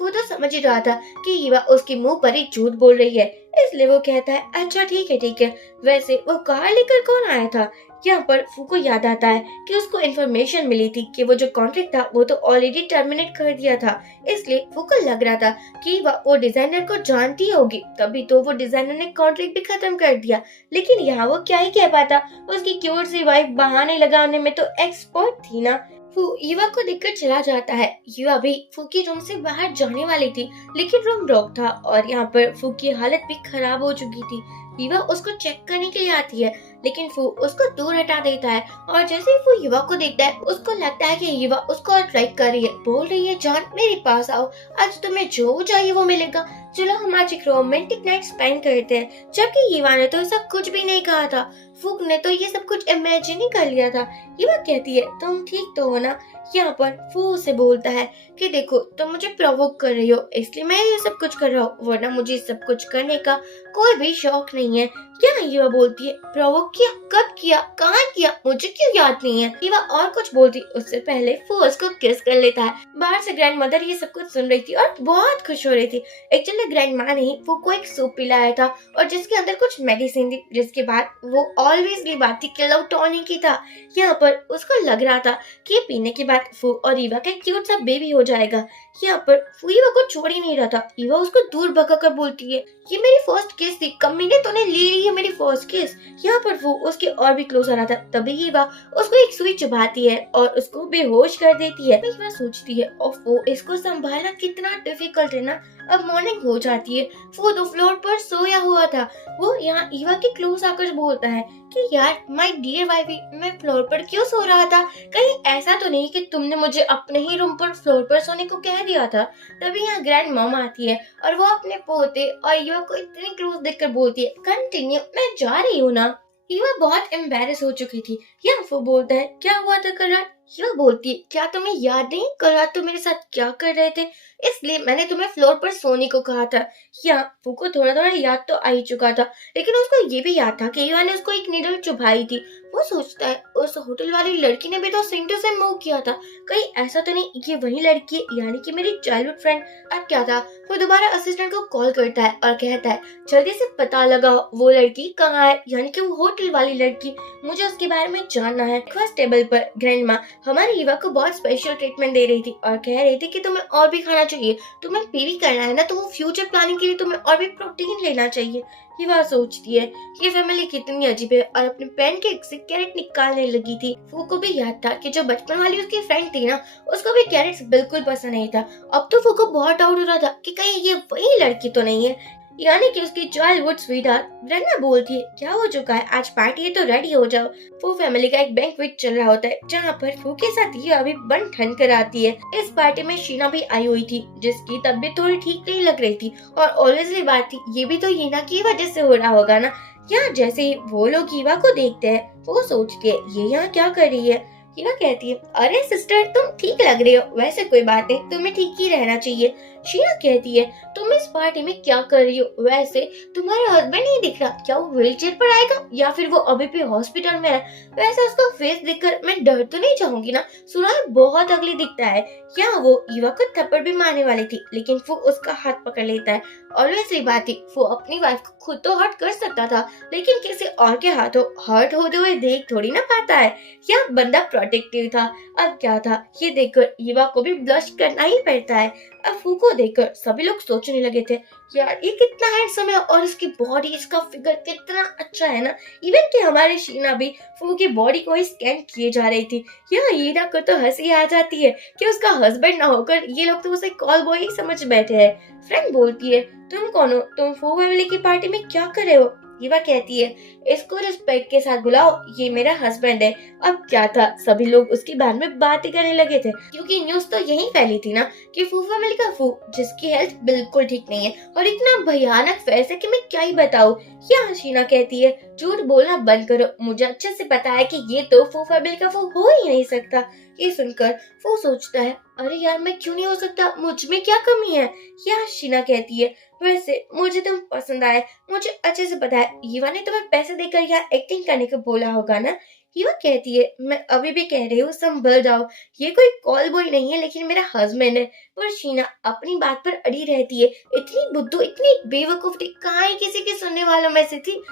वो तो समझ ही रहा था कि हीवा उसके मुंह पर ही झूठ बोल रही है, इसलिए वो कहता है, अच्छा ठीक है, वैसे वो कार लेकर कौन आया था। यहाँ पर फू को याद आता है कि उसको इन्फॉर्मेशन मिली थी कि वो जो कॉन्ट्रैक्ट था वो तो ऑलरेडी टर्मिनेट कर दिया था, इसलिए फू को लग रहा था कि वो डिजाइनर को जानती होगी, तभी तो वो डिजाइनर ने कॉन्ट्रैक्ट भी खत्म कर दिया। लेकिन यहाँ वो क्या ही कह पाता, उसकी क्यूट सी वाइफ बहाने लगाने में तो एक्सपर्ट थी ना। फू ईवा को देखकर चला जाता है। ईवा भी फू की रूम से बाहर जाने वाली थी, लेकिन रूम लॉक था और यहाँ पर फू की हालत भी खराब हो चुकी थी। ईवा उसको चेक करने के लिए आती है, लेकिन फू उसको दूर हटा देता है और जैसे ही वो युवा को देखता है उसको लगता है कि युवा उसको अट्रैक्ट कर रही है, बोल रही है जान मेरे पास आओ, आज तुम्हें जो चाहिए वो मिलेगा, चलो हम आज एक रोमांटिक नाइट स्पेंड करते हैं। जबकि युवा ने तो ऐसा कुछ भी नहीं कहा था, फूक ने तो ये सब कुछ इमेजिन ही कर लिया था। युवा कहती है तुम ठीक तो हो ना। यहाँ पर फू उसे बोलता है कि देखो तुम मुझे प्रोवोक कर रही हो इसलिए मैं ये सब कुछ कर रहा हूँ, वरना मुझे सब कुछ करने का कोई भी शौक नहीं है। क्या युवा बोलती है प्रोवोक किया, कब किया, कहाँ किया, मुझे क्यों याद नहीं है। युवा और कुछ बोलती उससे पहले फू उसको किस कर लेता है। बाहर से ग्रैंड मदर ये सब कुछ सुन रही थी और बहुत खुश हो रही थी। एक्चुअली ग्रैंड माँ ने फू को एक सूप पिलाया था और जिसके अंदर कुछ मेडिसिन थी, जिसके बाद वो ऑलवेज बात थी किल आउट टॉनिक की था। यहाँ पर उसको लग रहा था कि पीने के बाद फू और ईवा का क्यूट सा बेबी हो जाएगा। यहाँ पर फू ईवा को छोड़ ही नहीं रहा था। ईवा उसको दूर भगा कर बोलती है ये मेरी फर्स्ट किस थी, कमीने तूने ले ली है मेरी फर्स्ट किस। यहाँ पर वो उसके और भी क्लोज आ रहा था, तभी ईवा उसको एक सुई चुभाती है और उसको बेहोश कर देती है। ईवा सोचती है वो इसको संभालना कितना डिफिकल्ट है ना। अब मॉर्निंग हो जाती है, वो तो फ्लोर पर सोया हुआ था। वो यहाँ ईवा के क्लोज आकर बोलता है कि यार माय डियर वाइफी, मैं फ्लोर पर क्यों सो रहा था, कहीं ऐसा तो नहीं कि तुमने मुझे अपने ही रूम पर फ्लोर पर सोने को कह दिया था। तभी यहाँ ग्रैंड मॉम आती है और वो अपने पोते और ईवा को इतनी क्लोज देखकर बोलती है कंटिन्यू, मैं जा रही हूँ ना। ईवा बहुत एम्बेरस हो चुकी थी। यहाँ वो बोलता है क्या हुआ था कल रात। ईवा बोलती है क्या तुम्हें याद नहीं कल रात तुम मेरे साथ क्या कर रहे थे, इसलिए मैंने तुम्हें फ्लोर पर सोने को कहा था। यहाँ फू को थोड़ा थोड़ा याद तो आ ही चुका था, लेकिन उसको ये भी याद था कि ईवा ने उसको एक नीडल चुभाई थी। वो सोचता है उस होटल वाली लड़की ने भी तो सेम टू सेम मूव किया था, कहीं ऐसा तो नहीं ये वही लड़की है, यानी कि मेरी चाइल्डहुड फ्रेंड। अब क्या था, वो दोबारा असिस्टेंट को कॉल करता है और कहता है जल्दी से पता लगाओ वो लड़की कहाँ है, यानी कि वो होटल वाली लड़की, मुझे उसके बारे में जानना है। फर्स्ट टेबल पर ग्रैंड माँ हमारी ईवा को बहुत स्पेशल ट्रीटमेंट दे रही थी और कह रही थी कि तुम्हें और भी खाना चाहिए, तुम्हें बेबी करना है ना, तो वो फ्यूचर प्लानिंग के लिए तुम्हें और भी प्रोटीन लेना चाहिए। ईवा सोचती है ये फैमिली कितनी अजीब है और अपने पेन के से कैरेट निकालने लगी थी। फू को भी याद था कि जो बचपन वाली उसकी फ्रेंड थी ना, उसको भी कैरेट्स बिल्कुल पसंद नहीं था। अब तो फू को बहुत डाउट हो रहा था कि कहीं ये वही लड़की तो नहीं है, यानी कि उसकी चाइल्डहुड स्वीटहार्ट। ग्रैंडमा बोलती है क्या हो चुका है, आज पार्टी है तो रेडी हो जाओ। फू फैमिली का एक बैंक्वेट चल रहा होता है जहाँ पर फू के साथ ये अभी बन ठन कर आती है। इस पार्टी में शीना भी आई हुई थी जिसकी तबीयत थोड़ी ठीक नहीं लग रही थी और ऑलवेजली बात थी ये भी तो हीना की वजह से हो रहा होगा ना। यहाँ जैसे ही वो लोग हीवा को देखते हैं वो सोचते हैं ये यहाँ क्या कर रही है। हीना कहती है अरे सिस्टर तुम ठीक लग रही हो, वैसे कोई बात नहीं, तुम्हें ठीक ही रहना चाहिए। शीना कहती है तुम इस पार्टी में क्या कर रही हो, वैसे तुम्हारा हस्बैंड नहीं दिख रहा, क्या वो व्हीलचेयर पर आएगा या फिर वो अभी भी हॉस्पिटल में है, वैसे उसका फेस देखकर मैं डर तो नहीं जाऊंगी ना, सुना है बहुत अगली दिखता है। यहाँ वो ईवा को थप्पड़ भी मारने वाली थी लेकिन वो उसका हाथ पकड़ लेता है। ऑलवेज बात थी वो अपनी वाइफ को खुद तो हर्ट कर सकता था लेकिन किसी और के हाथों हर्ट होते हुए देख थोड़ी ना पाता है। यह बंदा प्रोटेक्टिव था। अब क्या था ये देखकर ईवा को भी ब्लश करना ही पड़ता है। अब फू को देखकर सभी लोग सोचने लगे थे यार ये कितना हैंडसम है और इसकी बॉडी, इसका फिगर कितना अच्छा है ना। इवन कि हमारे शीना भी फू की बॉडी को ही स्कैन किए जा रही थी। यहाँ हीरा को तो हंसी आ जाती है कि उसका हस्बैंड ना होकर ये लोग तो उसे कॉल बॉय ही समझ बैठे हैं। फ्रेंड बोलती है तुम कौन हो, तुम फू फैमिली की पार्टी में क्या कर रहे हो। ईवा कहती है इसको रिस्पेक्ट के साथ बुलाओ, ये मेरा हस्बैंड है। अब क्या था सभी लोग उसके बारे में बातें करने लगे थे क्योंकि न्यूज तो यही फैली थी ना कि फू फैमिली का फू जिसकी हेल्थ बिल्कुल ठीक नहीं है और इतना भयानक फेस है कि मैं क्या ही बताऊं। यहाँ शीना कहती है झूठ बोलना बंद करो, मुझे अच्छे से पता है कि ये तो फू फैमिली का फू हो ही नहीं सकता। ये सुनकर फू सोचता है अरे यार मैं क्यों नहीं हो सकता, मुझ में क्या कमी है। यहाँ शीना कहती है वैसे मुझे तुम पसंद आए, मुझे अच्छे से पता है ईवा ने तुम्हें पैसे देकर यहाँ एक्टिंग करने को बोला होगा ना। ईवा कहती है मैं अभी भी कह रही हूँ संभल जाओ, ये कोई कॉल बॉय नहीं है लेकिन मेरा हस्बैंड है। पर शीना अपनी बात पर अड़ी रहती है, इतनी बुद्धू इतनी बेवकूफ थी, कहाँ ही किसी के सुनने वालों में से थी।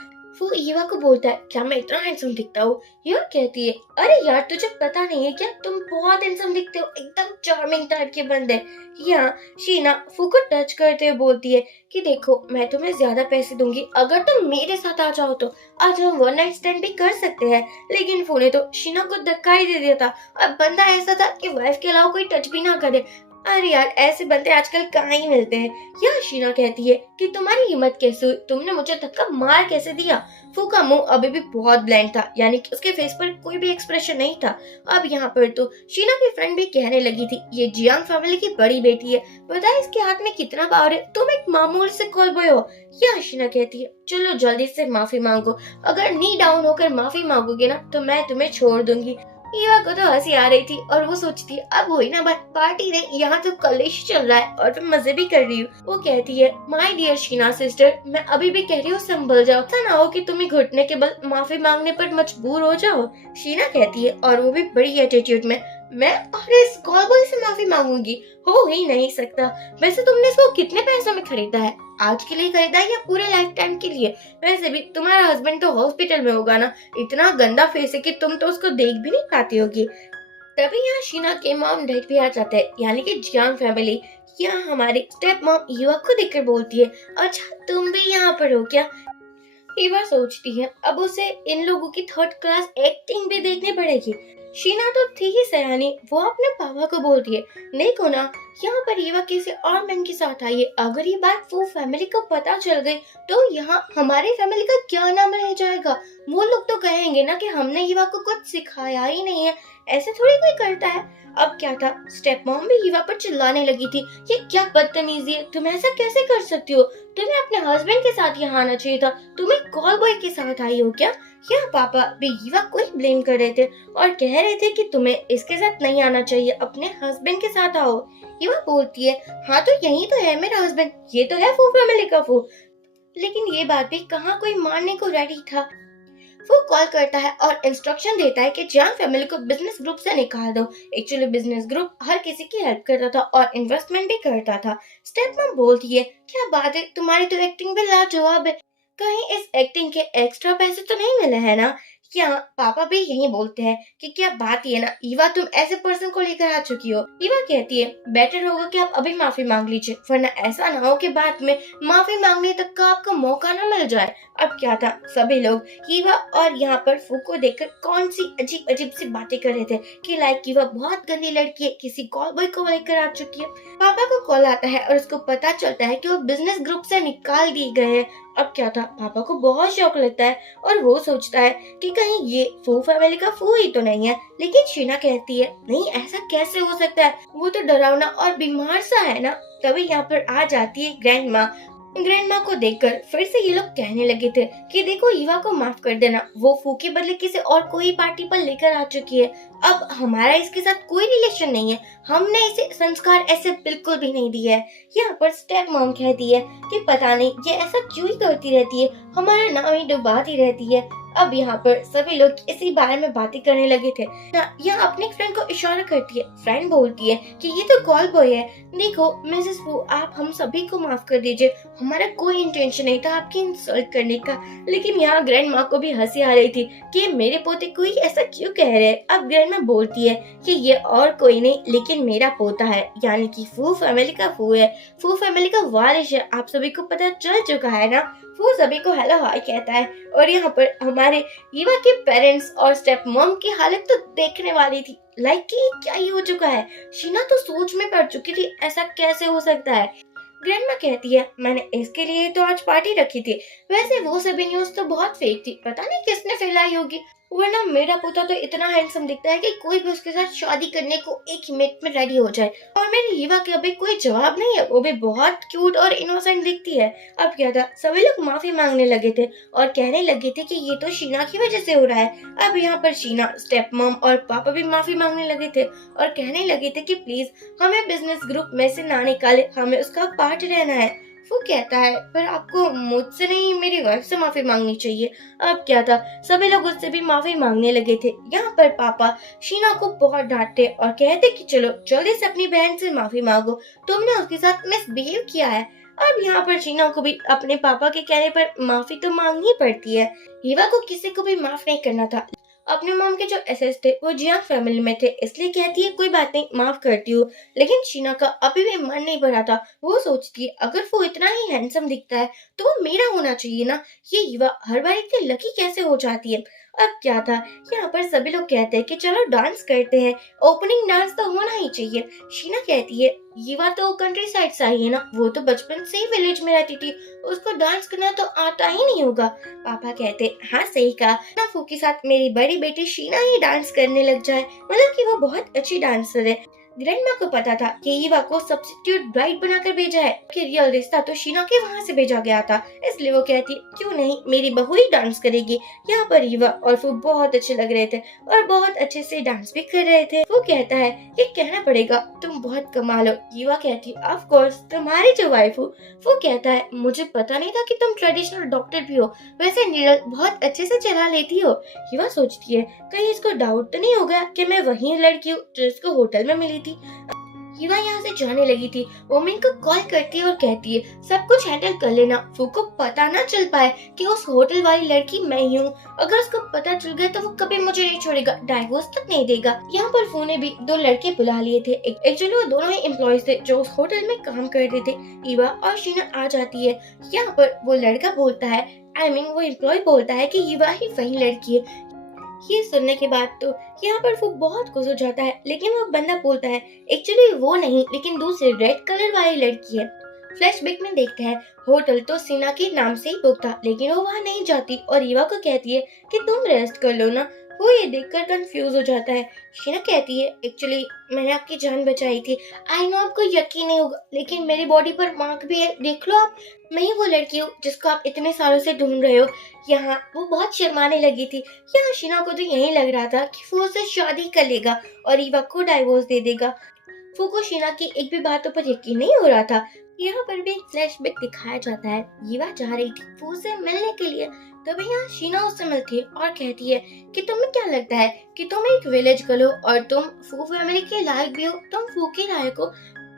वो ईवा को बोलता है क्या मैं इतना हैंडसम दिखता हूँ। ईवा कहती है अरे यार तुझे पता नहीं है क्या, तुम बहुत हैंडसम दिखते हो, एकदम चार्मिंग टाइप के बंदे। यहाँ शीना फू को टच करते हुए बोलती है कि देखो मैं तुम्हें ज्यादा पैसे दूंगी अगर तुम मेरे साथ आ जाओ, तो आज हम वन नाइट स्टैंड भी कर सकते हैं। लेकिन फू ने तो शीना को धक्का ही दे दिया था। अब बंदा ऐसा था कि वाइफ के अलावा कोई टच भी ना करे। अरे यार, ऐसे बंदे आजकल कहाँ ही मिलते हैं। यह शीना कहती है कि तुम्हारी हिम्मत कैसे हुई, तुमने मुझे धक्का मार कैसे दिया। फू का मुंह अभी भी बहुत ब्लैंक था, यानी कि उसके फेस पर कोई भी एक्सप्रेशन नहीं था। अब यहाँ पर तो शीना की फ्रेंड भी कहने लगी थी, ये जियांग फैमिली की बड़ी बेटी है, पता है इसके हाथ में कितना पावर है, तुम एक मामूल से कॉल बॉय हो। यह शीना कहती है, चलो जल्दी से माफी मांगो, अगर नी डाउन होकर माफी मांगोगे ना तो मैं तुम्हें छोड़ दूंगी। ईवा को तो हंसी आ रही थी और वो सोचती है, अब हुई ना बात, पार्टी नहीं, यहाँ तो कलेश चल रहा है और मैं मजे भी कर रही हूँ। वो कहती है, माय डियर शीना सिस्टर, मैं अभी भी कह रही हूँ संभल जाओ, ऐसा ना हो कि तुम्हें घुटने के बल माफी मांगने पर मजबूर हो जाओ। शीना कहती है, और वो भी बड़ी एटीट्यूड में, मैं और इस कॉल बॉय से माफी मांगूंगी, हो ही नहीं सकता। वैसे तुमने इसको कितने पैसों में खरीदा है, आज के लिए खरीदा है या पूरे लाइफ टाइम के लिए? वैसे भी तुम्हारा हस्बैंड तो हॉस्पिटल में होगा ना, इतना गंदा फेस है कि तुम तो उसको देख भी नहीं पाती होगी। तभी यहाँ शीना के मॉम डैड भी आ जाते हैं, यानी कि जियांग फैमिली। यहाँ हमारी स्टेप मॉम युवा को देखकर बोलती है, अच्छा तुम भी यहाँ पर हो क्या? ईवा सोचती है, अब उसे इन लोगों की थर्ड क्लास एक्टिंग भी देखनी पड़ेगी। शीना तो थी ही सयानी, वो अपने पापा को बोलती है, देखो ना, यहाँ पर ईवा किसी और मैन के साथ आई है, अगर ये बात वो फैमिली को पता चल गई तो यहाँ हमारी फैमिली का क्या नाम रह जाएगा। वो लोग तो कहेंगे ना कि हमने ईवा को कुछ सिखाया ही नहीं है, ऐसे थोड़ी कोई करता है। अब क्या था, स्टेप मॉम भी ईवा पर चिल्लाने लगी थी, ये क्या बदतमीजी है, तुम ऐसा कैसे कर सकती हो, तुम्हें अपने हस्बैंड के साथ यहाँ आना चाहिए था, तुम एक कॉल बॉय के साथ आई हो क्या? यहाँ पापा भी ईवा को ही ब्लेम कर रहे थे और कह रहे थे कि तुम्हें इसके साथ नहीं आना चाहिए, अपने हस्बैंड के साथ आओ। ईवा बोलती है, हाँ तो यही तो है मेरा हस्बैंड, ये तो है फू फैमिली का फू। लेकिन ये बात भी कहाँ कोई मानने को रेडी था। वो कॉल करता है और इंस्ट्रक्शन देता है कि जियांग फैमिली को बिजनेस ग्रुप से निकाल दो। एक्चुअली बिजनेस ग्रुप हर किसी की हेल्प करता था और इन्वेस्टमेंट भी करता था। स्टेप मॉम बोलती है, क्या बात है, तुम्हारी तो एक्टिंग भी लाजवाब है, कहीं इस एक्टिंग के एक्स्ट्रा पैसे तो नहीं मिले हैं ना? यहाँ पापा भी यही बोलते हैं कि क्या बात ये ना, ईवा तुम ऐसे पर्सन को लेकर आ चुकी हो। ईवा कहती है, बेटर होगा कि आप अभी माफी मांग लीजिए, वरना ऐसा ना हो कि बाद में माफी मांगने तक का आपको मौका न मिल जाए। अब क्या था, सभी लोग ईवा और यहाँ पर फू को देखकर कौन सी अजीब अजीब सी बातें कर रहे थे कि लाइक ईवा बहुत गंदी लड़की है, किसी कॉल बॉय को लेकर आ चुकी है। पापा को कॉल आता है और उसको पता चलता है कि वो बिजनेस ग्रुप से निकाल दिए गए हैं। अब क्या था, पापा को बहुत शौक लगता है और वो सोचता है कि कहीं ये फू फैमिली का फू ही तो नहीं है। लेकिन शीना कहती है, नहीं ऐसा कैसे हो सकता है, वो तो डरावना और बीमार सा है ना। तभी यहाँ पर आ जाती है ग्रैंड माँ। ग्रैंड माँ को देखकर फिर से ये लोग कहने लगे थे कि देखो ईवा को माफ कर देना, वो फू के बदले किसी और कोई पार्टी पर लेकर आ चुकी है, अब हमारा इसके साथ कोई रिलेशन नहीं है, हमने इसे संस्कार ऐसे बिल्कुल भी नहीं दिया है। यहाँ पर स्टेप मॉम कहती है कि पता नहीं ये ऐसा क्यों ही करती रहती है, हमारा नाम ही डुबाती रहती है। अब यहाँ पर सभी लोग इसी बारे में बातें करने लगे थे ना। यहाँ अपने फ्रेंड को इशारा करती है, फ्रेंड बोलती है कि ये तो कॉल बॉय है, देखो मिसेस फू आप हम सभी को माफ कर दीजिए, हमारा कोई इंटेंशन नहीं था आपकी इंसल्ट करने का। लेकिन यहाँ ग्रैंड माँ को भी हंसी आ रही थी कि मेरे पोते को ही ऐसा क्यों कह रहे हैं। अब ग्रैंड माँ बोलती है कि ये और कोई नहीं लेकिन मेरा पोता है, यानी कि फू फैमिली का फू है, फू फैमिली का वारिस है, आप सभी को पता चल चुका है ना। फू सभी को हेलो हाय कहता है और यहाँ पर हमारे ईवा के पेरेंट्स और स्टेप मॉम की हालत तो देखने वाली थी, लाइक कि क्या ही हो चुका है। शीना तो सोच में पड़ चुकी थी, ऐसा कैसे हो सकता है। ग्रैंडमा कहती है, मैंने इसके लिए तो आज पार्टी रखी थी, वैसे वो सभी न्यूज तो बहुत फेक थी, पता नहीं किसने फैलाई होगी, वरना मेरा पोता तो इतना हैंडसम दिखता है कि कोई भी उसके साथ शादी करने को एक मिनट में रेडी हो जाए। और मेरी हीवा के अभी कोई जवाब नहीं है, वो भी बहुत क्यूट और इनोसेंट दिखती है। अब क्या था, सभी लोग माफी मांगने लगे थे और कहने लगे थे कि ये तो शीना की वजह से हो रहा है। अब यहाँ पर शीना, स्टेप मॉम और पापा भी माफी मांगने लगे थे और कहने लगे थे कि प्लीज हमें बिजनेस ग्रुप में से ना निकाले, हमें उसका पार्ट रहना है। वो कहता है, पर आपको मुझसे नहीं मेरी वाइफ से माफी मांगनी चाहिए। अब क्या था, सभी लोग उससे भी माफी मांगने लगे थे। यहाँ पर पापा शीना को बहुत डांटते और कहते कि चलो जल्दी से अपनी बहन से माफी मांगो, तुमने उसके साथ मिसबिहेव किया है। अब यहाँ पर शीना को भी अपने पापा के कहने पर माफी तो मांगनी पड़ती है। हीवा को किसी को भी माफ नहीं करना था। अपने मॉम के जो एसेस थे वो जियांग फैमिली में थे, इसलिए कहती है कोई बात नहीं माफ करती हूँ। लेकिन शीना का अभी भी मन नहीं भरा था, वो सोचती है अगर वो इतना ही हैंडसम दिखता है तो वो मेरा होना चाहिए ना, ये युवा हर बार इतनी लकी कैसे हो जाती है। अब क्या था, यहाँ पर सभी लोग कहते हैं कि चलो डांस करते हैं, ओपनिंग डांस तो होना ही चाहिए। शीना कहती है युवा तो कंट्री साइड से आई है ना, वो तो बचपन से ही विलेज में रहती थी, उसको डांस करना तो आता ही नहीं होगा। पापा कहते हाँ सही कहा, नाफू के साथ मेरी बड़ी बेटी शीना ही डांस करने लग जाए, मतलब कि वो बहुत अच्छी डांसर है। ग्रैंड माँ को पता था कि ईवा को सब्स्टिट्यूट ब्राइड बनाकर भेजा है, कि रियल रिश्ता तो शीना के वहाँ से भेजा गया था, इसलिए वो कहती क्यों नहीं मेरी बहू ही डांस करेगी। यहाँ पर ईवा और फू बहुत अच्छे लग रहे थे और बहुत अच्छे से डांस भी कर रहे थे। वो कहता है कि कहना पड़ेगा तुम बहुत कमाल हो। ईवा कहती ऑफ कोर्स, तुम्हारी जो वाइफ हो। वो कहता है मुझे पता नहीं था कि तुम ट्रेडिशनल डॉक्टर भी हो, वैसे नीडल बहुत अच्छे से चला लेती हो। ईवा सोचती है कहीं इसको डाउट तो नहीं होगा कि मैं वही लड़की हूँ जो इसको होटल में मिली थी। हीवा यहाँ से जाने लगी थी, ओमिन को कॉल करती है और कहती है सब कुछ हैंडल कर लेना, फू को पता ना चल पाए कि उस होटल वाली लड़की मैं ही हूँ। अगर उसको पता चल गया तो वो कभी मुझे नहीं छोड़ेगा, डाइवोर्स तक नहीं देगा। यहाँ पर फू ने भी 2 लड़के बुला लिए थे, एक्चुअली वो दोनों ही एम्प्लॉयज थे जो उस होटल में काम कर रहे थे। ईवा और शीना आ जाती है, यहाँ पर वो लड़का बोलता है वो एम्प्लॉय बोलता है कि ईवा ही वही लड़की है। ये सुनने के बाद तो यहाँ पर वो बहुत खुश हो जाता है, लेकिन वो बंदा बोलता है एक्चुअली वो नहीं लेकिन दूसरी रेड कलर वाली लड़की है। फ्लैशबैक में देखते हैं होटल तो सीना के नाम से ही बुक था, लेकिन वो वहाँ नहीं जाती और ईवा को कहती है कि तुम रेस्ट कर लो ना। वो ये देखकर कंफ्यूज हो जाता है। शीना कहती है एक्चुअली मैंने आपकी जान बचाई थी, आई नो आपको यकीन नहीं होगा लेकिन मेरी बॉडी पर मार्क भी है, देख लो आप, मैं ही वो लड़की हूँ जिसको आप इतने सालों से ढूंढ रहे हो। यहाँ वो बहुत शर्माने लगी थी। यहाँ शीना को तो यही लग रहा था कि वो उससे शादी कर लेगा और ईवा को डाइवोर्स दे देगा। फू को शीना की एक भी बातों पर यकीन नहीं हो रहा था। यहाँ पर भी एक फ्लैशबैक दिखाया जाता है, ईवा जा रही थी फू से मिलने के लिए, तभी यहाँ शीना उससे मिलती है और कहती है कि तुम्हें क्या लगता है कि तुम एक विलेज गर्ल हो और तुम फू फैमिली के लायक भी हो, तुम फू के लायक हो,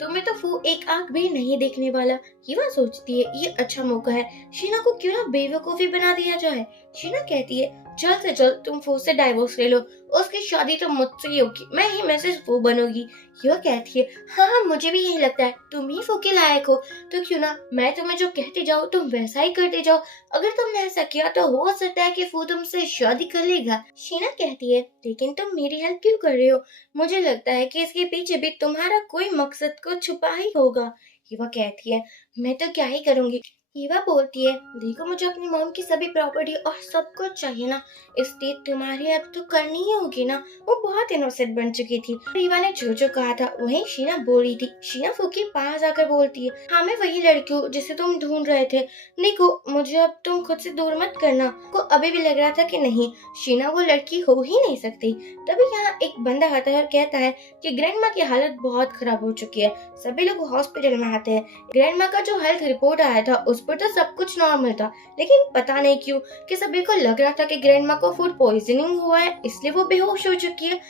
तुम्हें तो फू एक आंख भी नहीं देखने वाला। ईवा सोचती है ये अच्छा मौका है, शीना को क्यों ना बेवकूफी बना दिया जाए। शीना कहती है जल्द से जल्द तुम फू से डाइवोर्स ले लो, उसकी शादी तो मुझसे ही होगी, मैं ही मिसेस फू बनूंगी। ईवा कहती है हाँ मुझे भी यही लगता है, तुम ही फू के लायक हो, तो क्यों ना मैं तुम्हें जो कहती जाऊँ तुम वैसा ही करते जाओ, अगर तुमने ऐसा किया तो हो सकता है कि फू तुमसे शादी कर लेगा। शीना कहती है लेकिन तुम मेरी हेल्प क्यों कर रहे हो, मुझे लगता है कि इसके पीछे भी तुम्हारा कोई मकसद को छुपा ही होगा। ईवा कहती है मैं तो क्या ही करूंगी। ईवा बोलती है देखो मुझे अपनी मॉम की सभी प्रॉपर्टी और सब कुछ चाहिए ना, इसलिए तुम्हारी अब तो करनी ही होगी ना। वो बहुत इनोसेंट बन चुकी थी। ईवा ने जो जो कहा था वही शीना बोल रही थी। शीना फू के पास आकर बोलती है हाँ मैं वही लड़की हूँ जिसे तुम ढूंढ रहे थे, देखो मुझे अब तुम खुद से दूर मत करना। को अभी भी लग रहा था कि नहीं शीना वो लड़की हो ही नहीं सकती। तभी यहाँ एक बंदा आता है और कहता है कि ग्रैंड माँ की हालत बहुत खराब हो चुकी है, सभी लोग हॉस्पिटल में आते हैं। ग्रैंड माँ का जो हेल्थ रिपोर्ट आया था उस पर तो सब कुछ नॉर्मल था, लेकिन पता नहीं क्यों कि सभी को लग रहा था कि ग्रैंड माँ को फूड पॉइजनिंग हुआ है, इसलिए वो बेहोश हो चुकी है।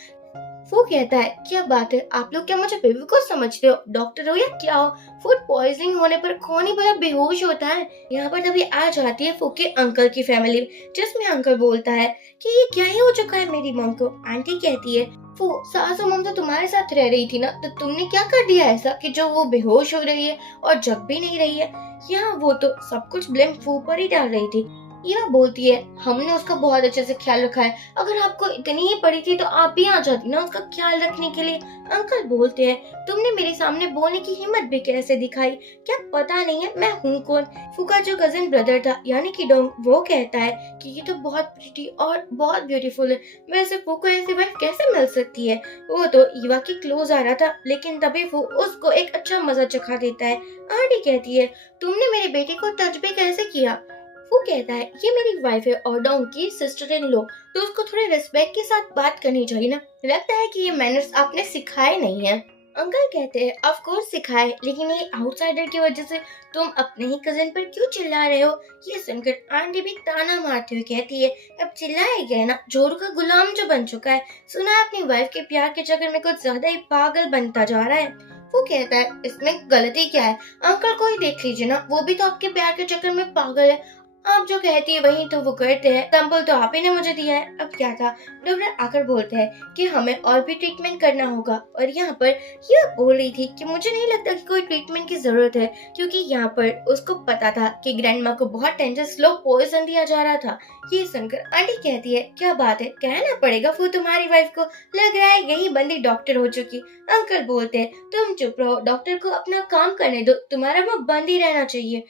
वो कहता है क्या बात है, आप लोग क्या मुझे बेवकूफ समझते हो, डॉक्टर हो या क्या हो, फूड पॉइजनिंग होने पर कौन ही भला बेहोश होता है। यहाँ पर तभी आ जाती है फू के अंकल की फैमिली, जिसमें अंकल बोलता है कि ये क्या ही हो चुका है मेरी मॉम को। आंटी कहती है फू सासू मॉम तो तुम्हारे साथ रह रही थी ना, तो तुमने क्या कर दिया ऐसा कि जो वो बेहोश हो रही है और जग भी नहीं रही है। यहाँ वो तो सब कुछ ब्लेम फू पर ही डाल रही थी। यह बोलती है हमने उसका बहुत अच्छे से ख्याल रखा है, अगर आपको इतनी ही पड़ी थी तो आप भी आ जाती ना उसका ख्याल रखने के लिए। अंकल बोलते हैं तुमने मेरे सामने बोलने की हिम्मत भी कैसे दिखाई, क्या पता नहीं है मैं हूँ कौन। फू का जो कजिन ब्रदर था यानी कि डोंग, वो कहता है कि ये तो बहुत प्रिटी और बहुत ब्यूटीफुल है, वैसे फू को ऐसी वाइफ कैसे मिल सकती है। वो तो ईवा के क्लोज आ रहा था, लेकिन तभी फू उसको एक अच्छा मजा चखा देता है। आंटी कहती है तुमने मेरे बेटे को टच भी कैसे किया। वो कहता है ये मेरी वाइफ है और डोंग की सिस्टर इन लॉ, तो उसको थोड़े रिस्पेक्ट के साथ बात करनी चाहिए ना, लगता है कि ये मैनर्स आपने सिखाए नहीं है। अंकल कहते हैं ऑफ कोर्स सिखाए, लेकिन ये आउटसाइडर की वजह से तुम अपने ही कजिन पर क्यों चिल्ला रहे हो। ये सुनकर आंटी भी ताना मारते हुए कहती है अब चिल्लाए गए ना, जोरू का गुलाम जो बन चुका है, सुना है अपनी वाइफ के प्यार के चक्कर में कुछ ज्यादा ही पागल बनता जा रहा है। वो कहता है इसमें गलती क्या है, अंकल को ही देख लीजिए ना, वो भी तो आपके प्यार के चक्कर में पागल है। आप जो कहती है वही तो वो करते हैं, सैंपल तो आप ही ने मुझे दिया है। अब क्या था, डॉक्टर आकर बोलते हैं कि हमें और भी ट्रीटमेंट करना होगा। और यहाँ पर यह बोल रही थी कि मुझे नहीं लगता कि कोई ट्रीटमेंट की जरूरत है, क्योंकि यहाँ पर उसको पता था कि ग्रैंड माँ को बहुत टेंशन स्लो पॉइजन दिया जा रहा था। ये सुनकर आंटी कहती है, क्या बात है, कहना पड़ेगा वो तुम्हारी वाइफ को, लग रहा है यही बंदी डॉक्टर हो चुकी। अंकल बोलते हैं, तुम चुप रहो, डॉक्टर को अपना काम करने दो, तुम्हारा मुंह बंद ही रहना चाहिए।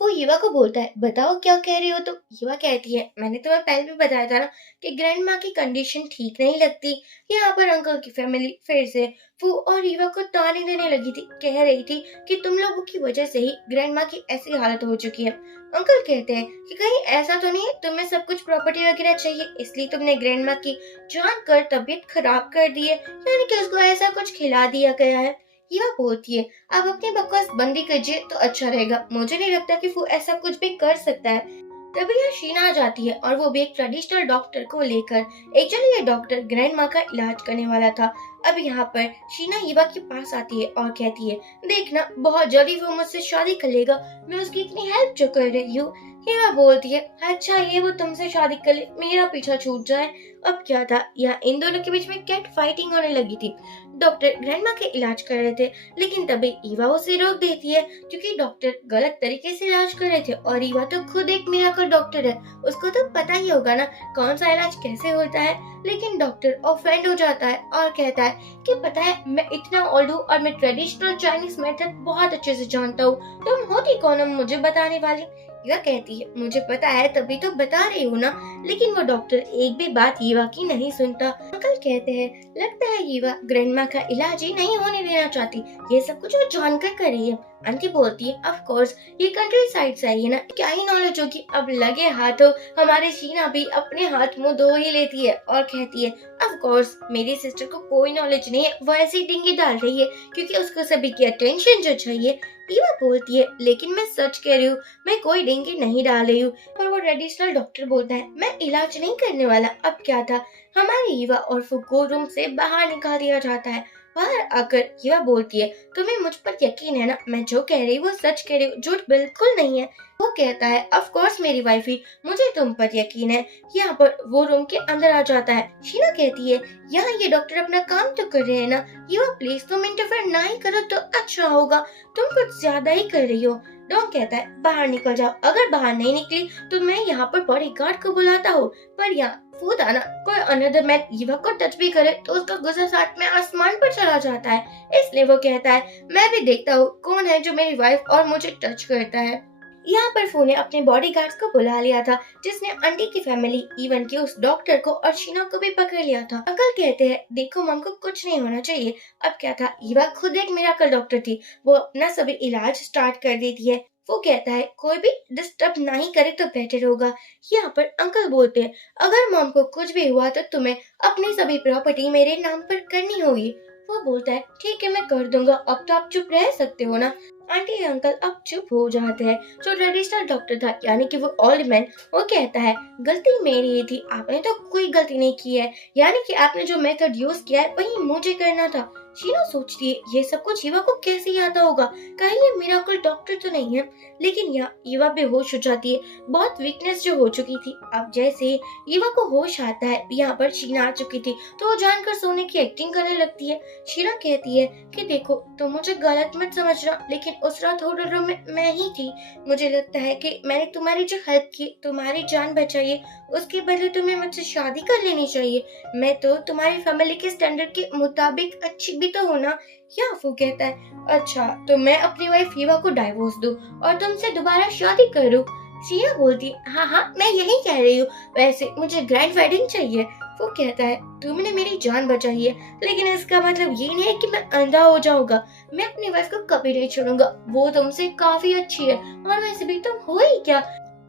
वो युवा को बोलता है, बताओ क्या कह रही हो तुम। युवा कहती है, मैंने तुम्हें पहले भी बताया था ना कि ग्रैंड माँ की कंडीशन ठीक नहीं लगती। यहाँ पर अंकल की फैमिली फिर से वो और युवा को ताने देने लगी थी, कह रही थी कि तुम लोगों की वजह से ही ग्रैंड माँ की ऐसी हालत हो चुकी है। अंकल कहते हैं कि कहीं ऐसा तो नहीं है तुम्हें सब कुछ प्रॉपर्टी वगैरह चाहिए, इसलिए तुमने ग्रैंड माँ की जान कर तबीयत खराब कर दी है, यानी कि उसको ऐसा कुछ खिला दिया गया है। युवा बोलती है, आप अपनी बकवास बंदी कीजिए तो अच्छा रहेगा, मुझे नहीं लगता कि वो ऐसा कुछ भी कर सकता है। तभी यहाँ शीना आ जाती है और वो भी एक ट्रेडिशनल डॉक्टर को लेकर। एक्चुअली ये डॉक्टर ग्रैंड माँ का इलाज करने वाला था। अब यहाँ पर शीना युवा के पास आती है और कहती है, देखना बहुत जल्दी वो मुझसे शादी कर लेगा, मैं उसकी इतनी हेल्प जो कर रही हूँ। युवा बोलती है, अच्छा ये वो तुमसे शादी कर ले, मेरा पीछा छूट जाए। अब क्या था, यहाँ इन दोनों के बीच में कैट फाइटिंग होने लगी थी। डॉक्टर ग्रैंड माँ के इलाज कर रहे थे, लेकिन तभी ईवा उसे रोक देती है, क्योंकि डॉक्टर गलत तरीके से इलाज कर रहे थे और ईवा तो खुद एक मिराकल डॉक्टर है, उसको तो पता ही होगा ना कौन सा इलाज कैसे होता है। लेकिन डॉक्टर ऑफेंड हो जाता है और कहता है कि पता है मैं इतना ओल्ड हूँ और मैं ट्रेडिशनल चाइनीज मेथड बहुत अच्छे से जानता हूँ, तुम होती कौन हो मुझे बताने वाली। युवा कहती है, मुझे पता है तभी तो बता रही हूँ ना। लेकिन वो डॉक्टर एक भी बात युवा की नहीं सुनता। अंकल कहते हैं, लगता है युवा ग्रैंड माँ का इलाज ही नहीं होने देना चाहती, ये सब कुछ वो जानकर कर रही है। आंटी बोलती है, ऑफ कोर्स ये कंट्री साइड से आई है ना, क्या ही नॉलेज होगी, अब लगे हाथों हमारे शीना भी अपने हाथ मुंह धो ही लेती है और कहती है, ऑफ कोर्स मेरी सिस्टर को कोई नॉलेज नहीं है, वो ऐसी डिंगी डाल रही है क्योंकि उसको सभी की अटेंशन जो चाहिए। ईवा बोलती है, लेकिन मैं सच कह रही हूँ, मैं कोई डिंगी नहीं डाल रही हूँ। पर वो ट्रेडिशनल डॉक्टर बोलता है, मैं इलाज नहीं करने वाला। अब क्या था, हमारी ईवा और फुको रूम से बाहर निकाल दिया जाता है। बाहर आकर ईवा बोलती है, तुम्हें मुझ पर यकीन है ना, मैं जो कह रही हूँ वो सच कह रही हूँ, झूठ बिल्कुल नहीं है। वो कहता है, ऑफ कोर्स मेरी वाइफी, मुझे तुम पर यकीन है। यहाँ पर वो रूम के अंदर आ जाता है। शीना कहती है, यहाँ ये डॉक्टर अपना काम तो कर रहे हैं ना, ईवा प्लीज तुम इंटरफेयर ना ही करो तो अच्छा होगा, तुम कुछ ज्यादा ही कर रही हो। डॉन कहता है, बाहर निकल जाओ, अगर बाहर नहीं निकली तो मैं यहाँ पर बॉडीगार्ड को बुलाता हूँ। पर यहाँ फूद आना, कोई अनदर मैन युवा को टच भी करे तो उसका गुस्सा साथ में आसमान पर चला जाता है। इसलिए वो कहता है, मैं भी देखता हूँ कौन है जो मेरी वाइफ और मुझे टच करता है। यहाँ पर फू ने अपने बॉडीगार्ड्स को बुला लिया था, जिसने आंटी की फैमिली इवन की उस डॉक्टर को और शीना को भी पकड़ लिया था। अंकल कहते हैं, देखो मम को कुछ नहीं होना चाहिए। अब क्या था, ईवा खुद एक मिराकल डॉक्टर थी, वो अपना सभी इलाज स्टार्ट कर देती है। वो कहता है, कोई भी डिस्टर्ब नहीं करे तो बेटर होगा। यहाँ पर अंकल बोलते हैं, अगर मॉम को कुछ भी हुआ तो तुम्हें अपनी सभी प्रॉपर्टी मेरे नाम पर करनी होगी। वो बोलता है, ठीक है मैं कर दूंगा, अब तो आप चुप रह सकते हो ना। आंटी अंकल अब चुप हो जाते हैं। जो ट्रेडिशनल डॉक्टर था यानी कि वो ओल्ड मैन, वो कहता है, गलती मेरी ही थी, आपने तो कोई गलती नहीं की है, यानी कि आपने जो मेथड यूज किया है वही मुझे करना था। शीना सोचती है, ये सब कुछ ईवा को कैसे आता होगा, कहीं ये मिराकल डॉक्टर तो नहीं है। लेकिन यहाँ ईवा बेहोश हो जाती है, बहुत वीकनेस जो हो चुकी थी। अब जैसे ईवा को होश आता है, यहाँ पर शीना आ चुकी थी, तो वो जानकर सोने की एक्टिंग करने लगती है। शीना कहती है कि देखो तुम मुझे गलत मत समझना, लेकिन उस रात होटल रूम में मैं ही थी। मुझे लगता है कि मैंने तुम्हारी जो हेल्प की, तुम्हारी जान बचाई है, उसके बदले तुम्हें मुझसे शादी कर लेनी चाहिए। मैं तो तुम्हारी फैमिली के स्टैंडर्ड के मुताबिक अच्छी भी तो हो ना। या वो कहता है, अच्छा तो मैं अपनी वाइफ ईवा को डाइवोर्स दूं और तुमसे दोबारा शादी करूं। शीना बोलती, हाँ मैं यही कह रही हूँ, वैसे मुझे ग्रैंड वेडिंग चाहिए। वो कहता है, तुमने मेरी जान बचाई है, लेकिन इसका मतलब ये नहीं है कि मैं अंधा हो जाऊंगा। मैं अपनी वाइफ को कभी नहीं छोड़ूंगा, वो तुमसे काफी अच्छी है, और वैसे भी तुम हो ही क्या,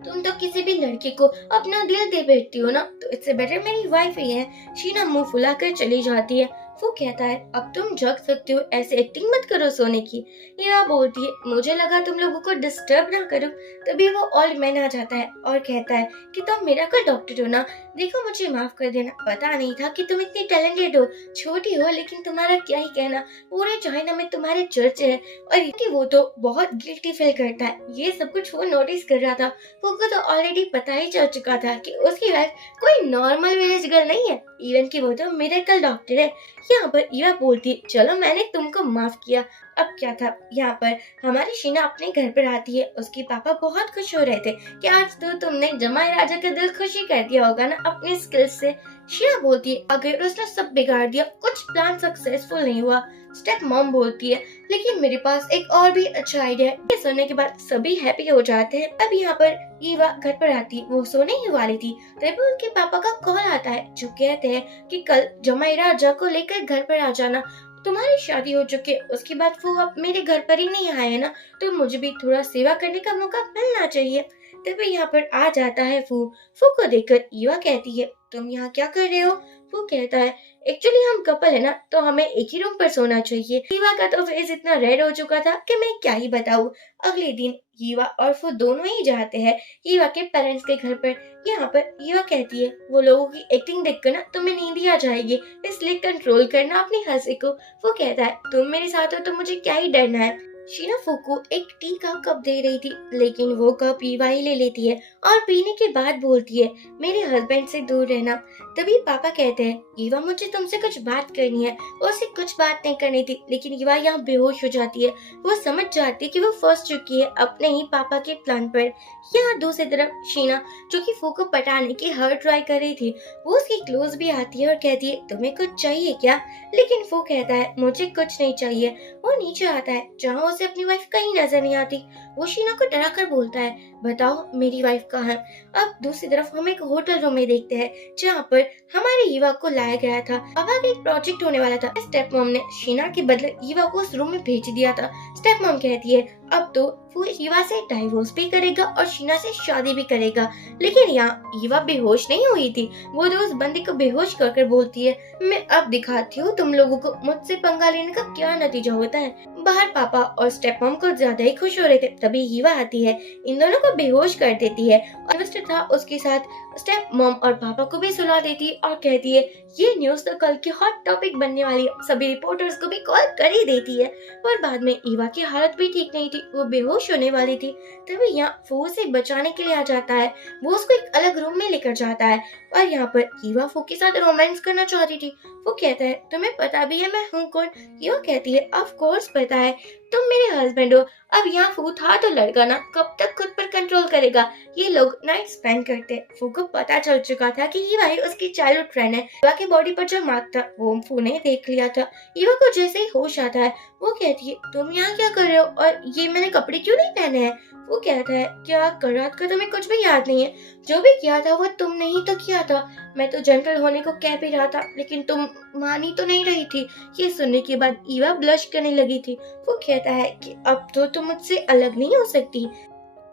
तुम तो किसी भी लड़के को अपना दिल दे बैठती हो ना, तो इससे बेटर मेरी वाइफ ही है। शीना मुंह फुलाकर चली जाती है। वो कहता है अब तुम जग सकते हो, ऐसे एक्टिंग मत करो सोने की। ईवा बोलती है मुझे लगा तुम लोगों को डिस्टर्ब ना करूं। तभी वो ओल्ड मैन आ जाता है और कहता है कि तुम मिरेकल डॉक्टर हो ना, देखो मुझे माफ कर देना, पता नहीं था कि तुम इतनी टैलेंटेड हो। छोटी हो लेकिन तुम्हारा क्या ही कहना, पूरे चाइना में तुम्हारे चर्च है। और कि वो तो बहुत गिल्टी फील करता है, ये सब कुछ वो नोटिस कर रहा था। फूको तो ऑलरेडी पता ही चल चुका था कि उसकी वाइफ कोई नॉर्मल विलेज गर्ल नहीं है, इवन की वो तो मिरेकल डॉक्टर है। यहाँ पर ईवा बोलती चलो मैंने तुमको माफ किया। अब क्या था, यहाँ पर हमारी शीना अपने घर पर आती है। उसके पापा बहुत खुश हो रहे थे कि आज तो तुमने जमाई राजा का दिल खुशी कर दिया होगा ना अपने स्किल्स से। शीना बोलती है अगर उसने सब बिगाड़ दिया, कुछ प्लान सक्सेसफुल नहीं हुआ। स्टेप मॉम बोलती है लेकिन मेरे पास एक और भी अच्छा आइडिया है। ये सुनने के बाद सभी हैप्पी हो जाते हैं। अब यहाँ पर ईवा घर पर आती, वो सोने ही वाली थी, तभी उनके पापा का कॉल आता है जो कहते हैं कि कल जमाई राजा को लेकर घर पर आ जाना, तुम्हारी शादी हो चुकी है। उसके बाद वो अब मेरे घर पर ही नहीं आए है ना, तो मुझे भी थोड़ा सेवा करने का मौका मिलना चाहिए। तभी यहाँ पर आ जाता है फू को देखकर ईवा कहती है तुम यहाँ क्या कर रहे हो। वो कहता है एक्चुअली हम कपल है ना, तो हमें एक ही रूम पर सोना चाहिए। ईवा का तो फेस इतना रेड हो चुका था कि मैं क्या ही बताऊं। अगले दिन ईवा और फू दोनों ही जाते हैं ईवा के पेरेंट्स के घर पर। यहाँ पर ईवा कहती है वो लोगों की एक्टिंग देखकर ना तुम्हें नींद ही आ जाएगी, इसलिए कंट्रोल करना अपनी हंसी को। वो कहता है तुम मेरे साथ हो तो मुझे क्या ही डरना है। शीना फू को एक टी का कप दे रही थी, लेकिन वो कप ईवा ही ले लेती है और पीने के बाद बोलती है मेरे हस्बैंड से दूर रहना। तभी पापा कहते हैं ईवा मुझे तुमसे कुछ बात करनी है। उसे कुछ बात नहीं करनी थी, लेकिन ईवा यहाँ बेहोश हो जाती है। वो समझ जाती है कि वो फंस चुकी है अपने ही पापा के प्लान पर। यहाँ दूसरी तरफ शीना जो कि फू को पटाने की हर ट्राई कर रही थी, वो उसकी क्लोज भी आती है और कहती है तुम्हें कुछ चाहिए क्या। लेकिन फू कहता है मुझे कुछ नहीं चाहिए। वो नीचे आता है जहाँ उसे अपनी वाइफ कहीं नजर नहीं आती। वो शीना को डरा कर बोलता है बताओ मेरी वाइफ कहाँ है। अब दूसरी तरफ हम एक होटल रूम में देखते हैं जहाँ पर हमारे ईवा को लाया गया था। पापा का एक प्रोजेक्ट होने वाला था। स्टेप मॉम ने शीना के बदले ईवा को उस रूम में भेज दिया था। स्टेप मॉम कहती है अब तो वो ईवा से डाइवोर्स भी करेगा और शीना से शादी भी करेगा। लेकिन यहाँ ईवा बेहोश नहीं हुई थी, वो तो उस बंदे को बेहोश कर बोलती है मैं अब दिखाती हूँ तुम लोगों को मुझसे पंगा लेने का क्या नतीजा होता है। बाहर पापा और स्टेप मॉम को ज्यादा ही खुश हो रहे थे, तभी ईवा आती है, इन दोनों को बेहोश कर देती है और मिस्टर था उसके साथ स्टेप मॉम और पापा को भी सुला देती है और कहती है ये न्यूज तो कल की हॉट टॉपिक बनने वाली है। सभी रिपोर्टर्स को भी कॉल कर ही देती है। पर बाद में ईवा की हालत भी ठीक नहीं थी, वो बेहोश होने वाली थी। तभी यहाँ फू से बचाने के लिए आ जाता है, वो उसको एक अलग रूम में लेकर जाता है और यहाँ पर ईवा फू के साथ रोमांस करना चाहती थी। वो कहता है तुम्हें पता भी है मैं हूँ कौन। ईवा कहती है ऑफ कोर्स पता है, तुम मेरे हस्बैंड हो। अब यहाँ फू था तो लड़का ना कब तक खुद पर कंट्रोल करेगा। ये लोग नाइट स्पेंड करते। फू को पता चल चुका था कि ईवा ही उसकी चाइल्डहुड फ्रेंड है। ईवा के बॉडी पर जो मार्क था वो फू ने देख लिया था। ईवा को जैसे ही होश आता है वो कहती है तुम यहाँ क्या कर रहे हो और ये मैंने कपड़े क्यों नहीं पहने हैं। वो कहता है क्या कल रात का तुम्हें कुछ भी याद नहीं है, जो भी किया था वो तुमने ही तो किया था। मैं तो जेंटल होने को कह भी रहा था लेकिन तुम मानी तो नहीं रही थी। ये सुनने के बाद ईवा ब्लश करने लगी थी। वो कहता है कि अब तो तुम मुझसे अलग नहीं हो सकती।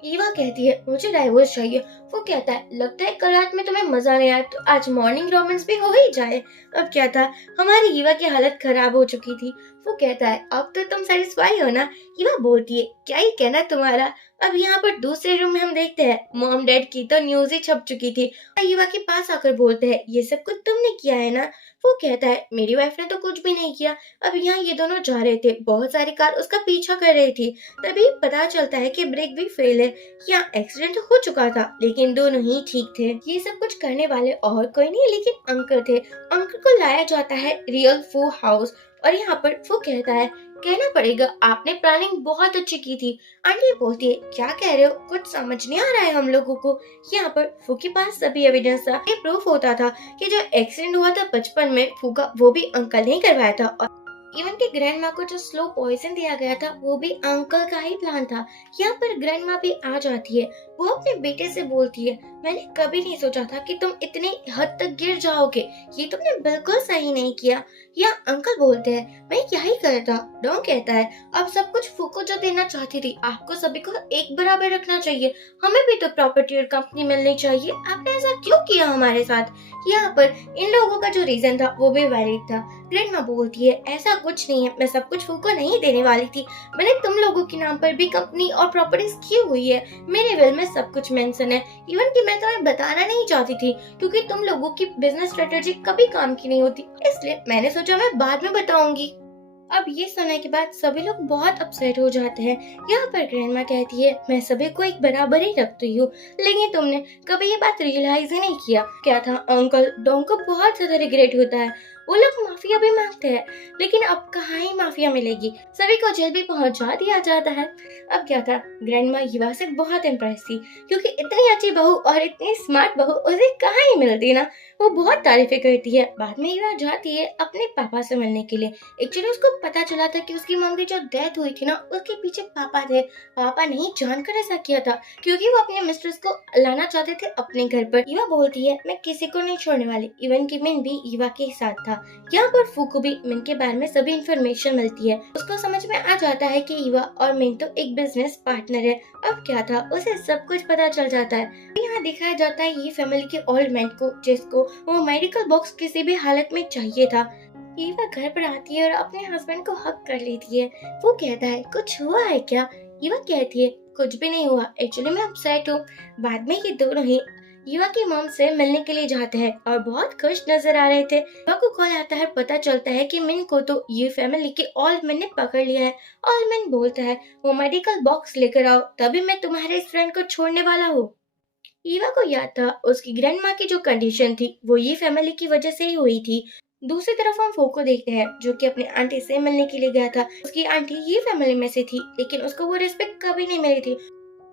ईवा कहती है मुझे डाइवोर्स चाहिए। वो कहता है लगता है कल रात में तुम्हें मजा नहीं आया तो आज मॉर्निंग रोमांस भी हो ही जाए। अब क्या था, हमारी ईवा की हालत खराब हो चुकी थी। वो कहता है अब तो तुम सेटिस्फाई हो ना। ईवा बोलती है क्या ही कहना तुम्हारा। अब यहाँ पर दूसरे रूम में हम देखते हैं मॉम डैड की तो न्यूज ही छप चुकी थी। ईवा के पास आकर बोलते हैं ये सब कुछ तुमने किया है ना। वो कहता है मेरी वाइफ ने तो कुछ भी नहीं किया। अब यहाँ ये दोनों जा रहे थे, बहुत सारी कार उसका पीछा कर रही थी। तभी पता चलता है कि ब्रेक भी फेल है। यहाँ एक्सीडेंट हो चुका था लेकिन दोनों ही ठीक थे। ये सब कुछ करने वाले और कोई नहीं लेकिन अंकल थे। अंकल को लाया जाता है रियल फू हाउस और यहाँ पर फू कहता है कहना पड़ेगा आपने प्लानिंग बहुत अच्छी की थी। आंटी बोलती है क्या कह रहे हो, कुछ समझ नहीं आ रहा है हम लोगों को। यहाँ पर फू के पास सभी एविडेंस था। ये प्रूफ होता था कि जो एक्सीडेंट हुआ था बचपन में फू का, वो भी अंकल ने करवाया था और इवन के ग्रैंड माँ को जो स्लो पॉइजन दिया गया था वो भी अंकल का ही प्लान था। यहाँ पर ग्रैंड माँ भी आ जाती है। वो अपने बेटे से बोलती है, मैंने कभी नहीं सोचा था कि तुम इतनी हद तक गिर जाओगे, ये तुमने बिल्कुल सही नहीं किया। या अंकल बोलते हैं, मैं क्या ही करता। डॉन कहता है, अब सब कुछ फूको जो देना चाहती थी, आपको सभी को एक बराबर रखना चाहिए, हमें भी तो प्रॉपर्टी और कंपनी मिलनी चाहिए, आपने ऐसा क्यों किया हमारे साथ। यहाँ पर इन लोगों का जो रीजन था वो भी वैलिड था। ग्रैंडमा बोलती है, ऐसा कुछ नहीं है, मैं सब कुछ फूको नहीं देने वाली थी, मैंने तुम लोगों के नाम पर भी कंपनी और प्रॉपर्टीज की हुई है, मेरे विल में सब कुछ मेंशन है, इवन कि मैं तुम्हें बताना नहीं चाहती थी क्योंकि तुम लोगों की बिजनेस स्ट्रेटेजी कभी काम की नहीं होती, इसलिए मैंने सोचा मैं बाद में बताऊंगी। अब ये सुनने के बाद सभी लोग बहुत अपसेट हो जाते हैं। यहाँ पर ग्रैंडमा कहती है, मैं सभी को एक बराबर ही रखती हूँ, लेकिन तुमने कभी ये बात रियलाइज ही नहीं किया। क्या था, अंकल डॉन को बहुत ज्यादा रिग्रेट होता है, वो लोग माफिया भी मांगते हैं, लेकिन अब कहाँ ही माफिया मिलेगी, सभी को जेल भी पहुंचा दिया जाता है। अब क्या था, ग्रैंडमा युवा से बहुत इम्प्रेस थी क्योंकि इतनी अच्छी बहू और इतनी स्मार्ट बहू उसे कहाँ ही मिलती ना, वो बहुत तारीफें करती है। बाद में युवा जाती है अपने पापा से मिलने के लिए। एक्चुअली उसको पता चला था कि उसकी मम्मी की जो डेथ हुई थी ना, उसके पीछे पापा थे। पापा नहीं जानकर ऐसा किया था क्योंकि वो अपने मिस्ट्रेस को लाना चाहते थे अपने घर पर। युवा बोलती है, मैं किसी को नहीं छोड़ने वाली, इवन कि मिन भी युवा के साथ था। यहाँ पर फू को भी मिन के बारे में सभी इंफॉर्मेशन मिलती है। उसको समझ में आ जाता है कि युवा और मिन तो एक बिजनेस पार्टनर है। अब क्या था, उसे सब कुछ पता चल जाता है। यहाँ दिखाया जाता है ये फैमिली के ओल्ड मैन को, जिसको वो मेडिकल बॉक्स किसी भी हालत में चाहिए था। ईवा घर पर आती है और अपने हस्बैंड को हक कर लेती है। वो कहता है, कुछ हुआ है क्या? ईवा कहती है, कुछ भी नहीं हुआ, एक्चुअली मैं अपसेट हूँ। बाद में ये दोनों ही ईवा की मॉम से मिलने के लिए जाते हैं और बहुत खुश नजर आ रहे थे। ईवा को कॉल आता है, पता चलता है कि मिन को तो ये फैमिली के ओल्ड मैन ने पकड़ लिया है। ओल्ड मैन बोलता है, वो मेडिकल बॉक्स लेकर आओ, तभी मैं तुम्हारे इस फ्रेंड को छोड़ने वाला हूँ। ईवा को याद था उसकी ग्रैंड माँ की जो कंडीशन थी वो ये फैमिली की वजह से ही हुई थी। दूसरी तरफ हम फो को देखते हैं जो कि अपनी आंटी से मिलने के लिए गया था। उसकी आंटी ये फैमिली में से थी, लेकिन उसको वो रिस्पेक्ट कभी नहीं मिली थी।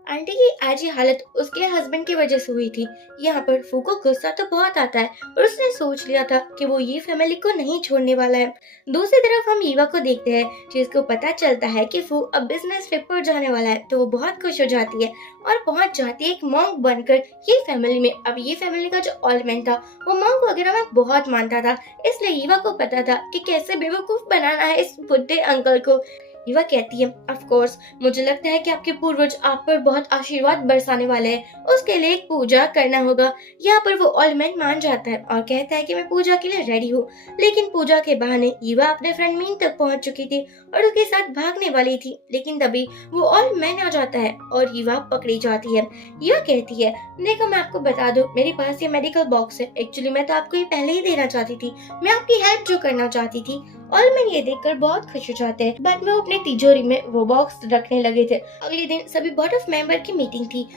आंटी की आज ये हालत उसके हस्बैंड की वजह से हुई थी। यहाँ पर फू को गुस्सा तो बहुत आता है और उसने सोच लिया था कि वो ये फैमिली को नहीं छोड़ने वाला है। दूसरी तरफ हम ईवा को देखते हैं जिसको पता चलता है कि फू अब बिजनेस ट्रिप पर जाने वाला है, तो वो बहुत खुश हो जाती है और पहुंच जाती है एक मॉन्क बनकर ये फैमिली में। अब ये फैमिली का जो ऑलमैन था वो मॉन्क वगैरह में बहुत मानता था, इसलिए ईवा को पता था कि कैसे बेवकूफ बनाना है इस बुढ़े अंकल को। ईवा कहती है, ऑफ कोर्स मुझे लगता है कि आपके पूर्वज आप पर बहुत आशीर्वाद बरसाने वाले हैं, उसके लिए एक पूजा करना होगा। यहाँ पर वो ऑलमैन मान जाता है और कहता है कि मैं पूजा के लिए रेडी हूँ। लेकिन पूजा के बहाने ईवा अपने फ्रेंड मीन तक पहुँच चुकी थी और उसके साथ भागने वाली थी, लेकिन तभी वो ऑलमैन आ जाता है और ईवा पकड़ी जाती है। ईवा कहती है, देखो मैं आपको बता दूं, मेरे पास ये मेडिकल बॉक्स है, एक्चुअली मैं तो आपको ये पहले ही देना चाहती थी, मैं आपकी हेल्प जो करना चाहती थी। ऑलमैन ये देखकर बहुत खुश हो जाते हैं। बाद में वो अपनी तिजोरी में वो बॉक्स रखने लगे थे। अगले दिन सभी बोर्ड ऑफ मेंबर की मीटिंग थी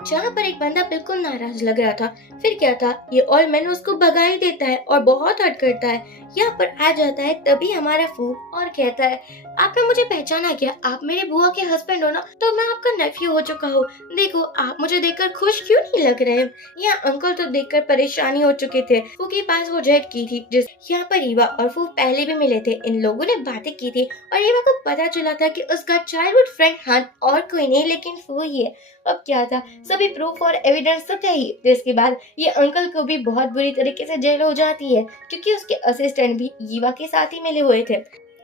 जहाँ पर एक बंदा बिल्कुल नाराज लग रहा था। फिर क्या था, ये ऑलमैन उसको भगा ही देता है और बहुत हर्ट करता है। यहाँ पर आ जाता है तभी हमारा फू और कहता है, आपने मुझे पहचाना क्या? आप मेरे बुआ के हस्बैंड हो ना? तो मैं आपका नेफ्यू हो चुका हूँ। देखो आप मुझे देखकर खुश क्यों नहीं लग रहे? यहाँ अंकल तो देखकर परेशानी हो चुके थे। फू के पास वो जेट की थी जिस यहाँ पर ईवा और फू पहले भी मिले थे। इन लोगों ने बातें की थी और ईवा को पता चला था कि उसका चाइल्डहुड फ्रेंड हान और कोई नहीं लेकिन फू ही है। अब क्या था, सभी प्रूफ और एविडेंस तो थे ही, जिसके बाद ये अंकल को भी बहुत बुरी तरीके से जेल हो जाती है क्योंकि उसके असिस्टेंट भी ईवा के साथ ही मिले हुए थे।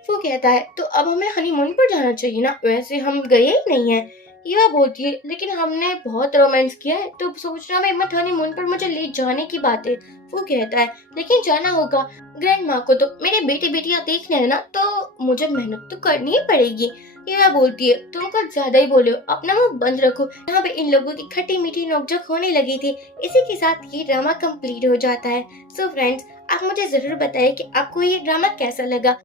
वो कहता है, तो अब हमें हनीमून पर जाना चाहिए ना, वैसे हम गए ही नहीं है। ईवा बोलती है, लेकिन हमने बहुत रोमांस किया है, तो सोच रहा मैं मत हनीमून पर मुझे ले जाने की बात है। वो कहता है, लेकिन जाना होगा, ग्रैंड माँ को तो मेरे बेटे बेटियां देखने हैं ना, तो मुझे मेहनत तो करनी ही पड़ेगी। ईवा बोलती है, तुम कुछ ज्यादा ही बोले हो, अपना मुंह बंद रखो। यहाँ पे इन लोगों की खट्टी मीठी नोकझोंक होने लगी थी। इसी के साथ ये ड्रामा कंप्लीट हो जाता है। सो फ्रेंड्स, आप मुझे जरूर बताइए कि आपको ये ड्रामा कैसा लगा।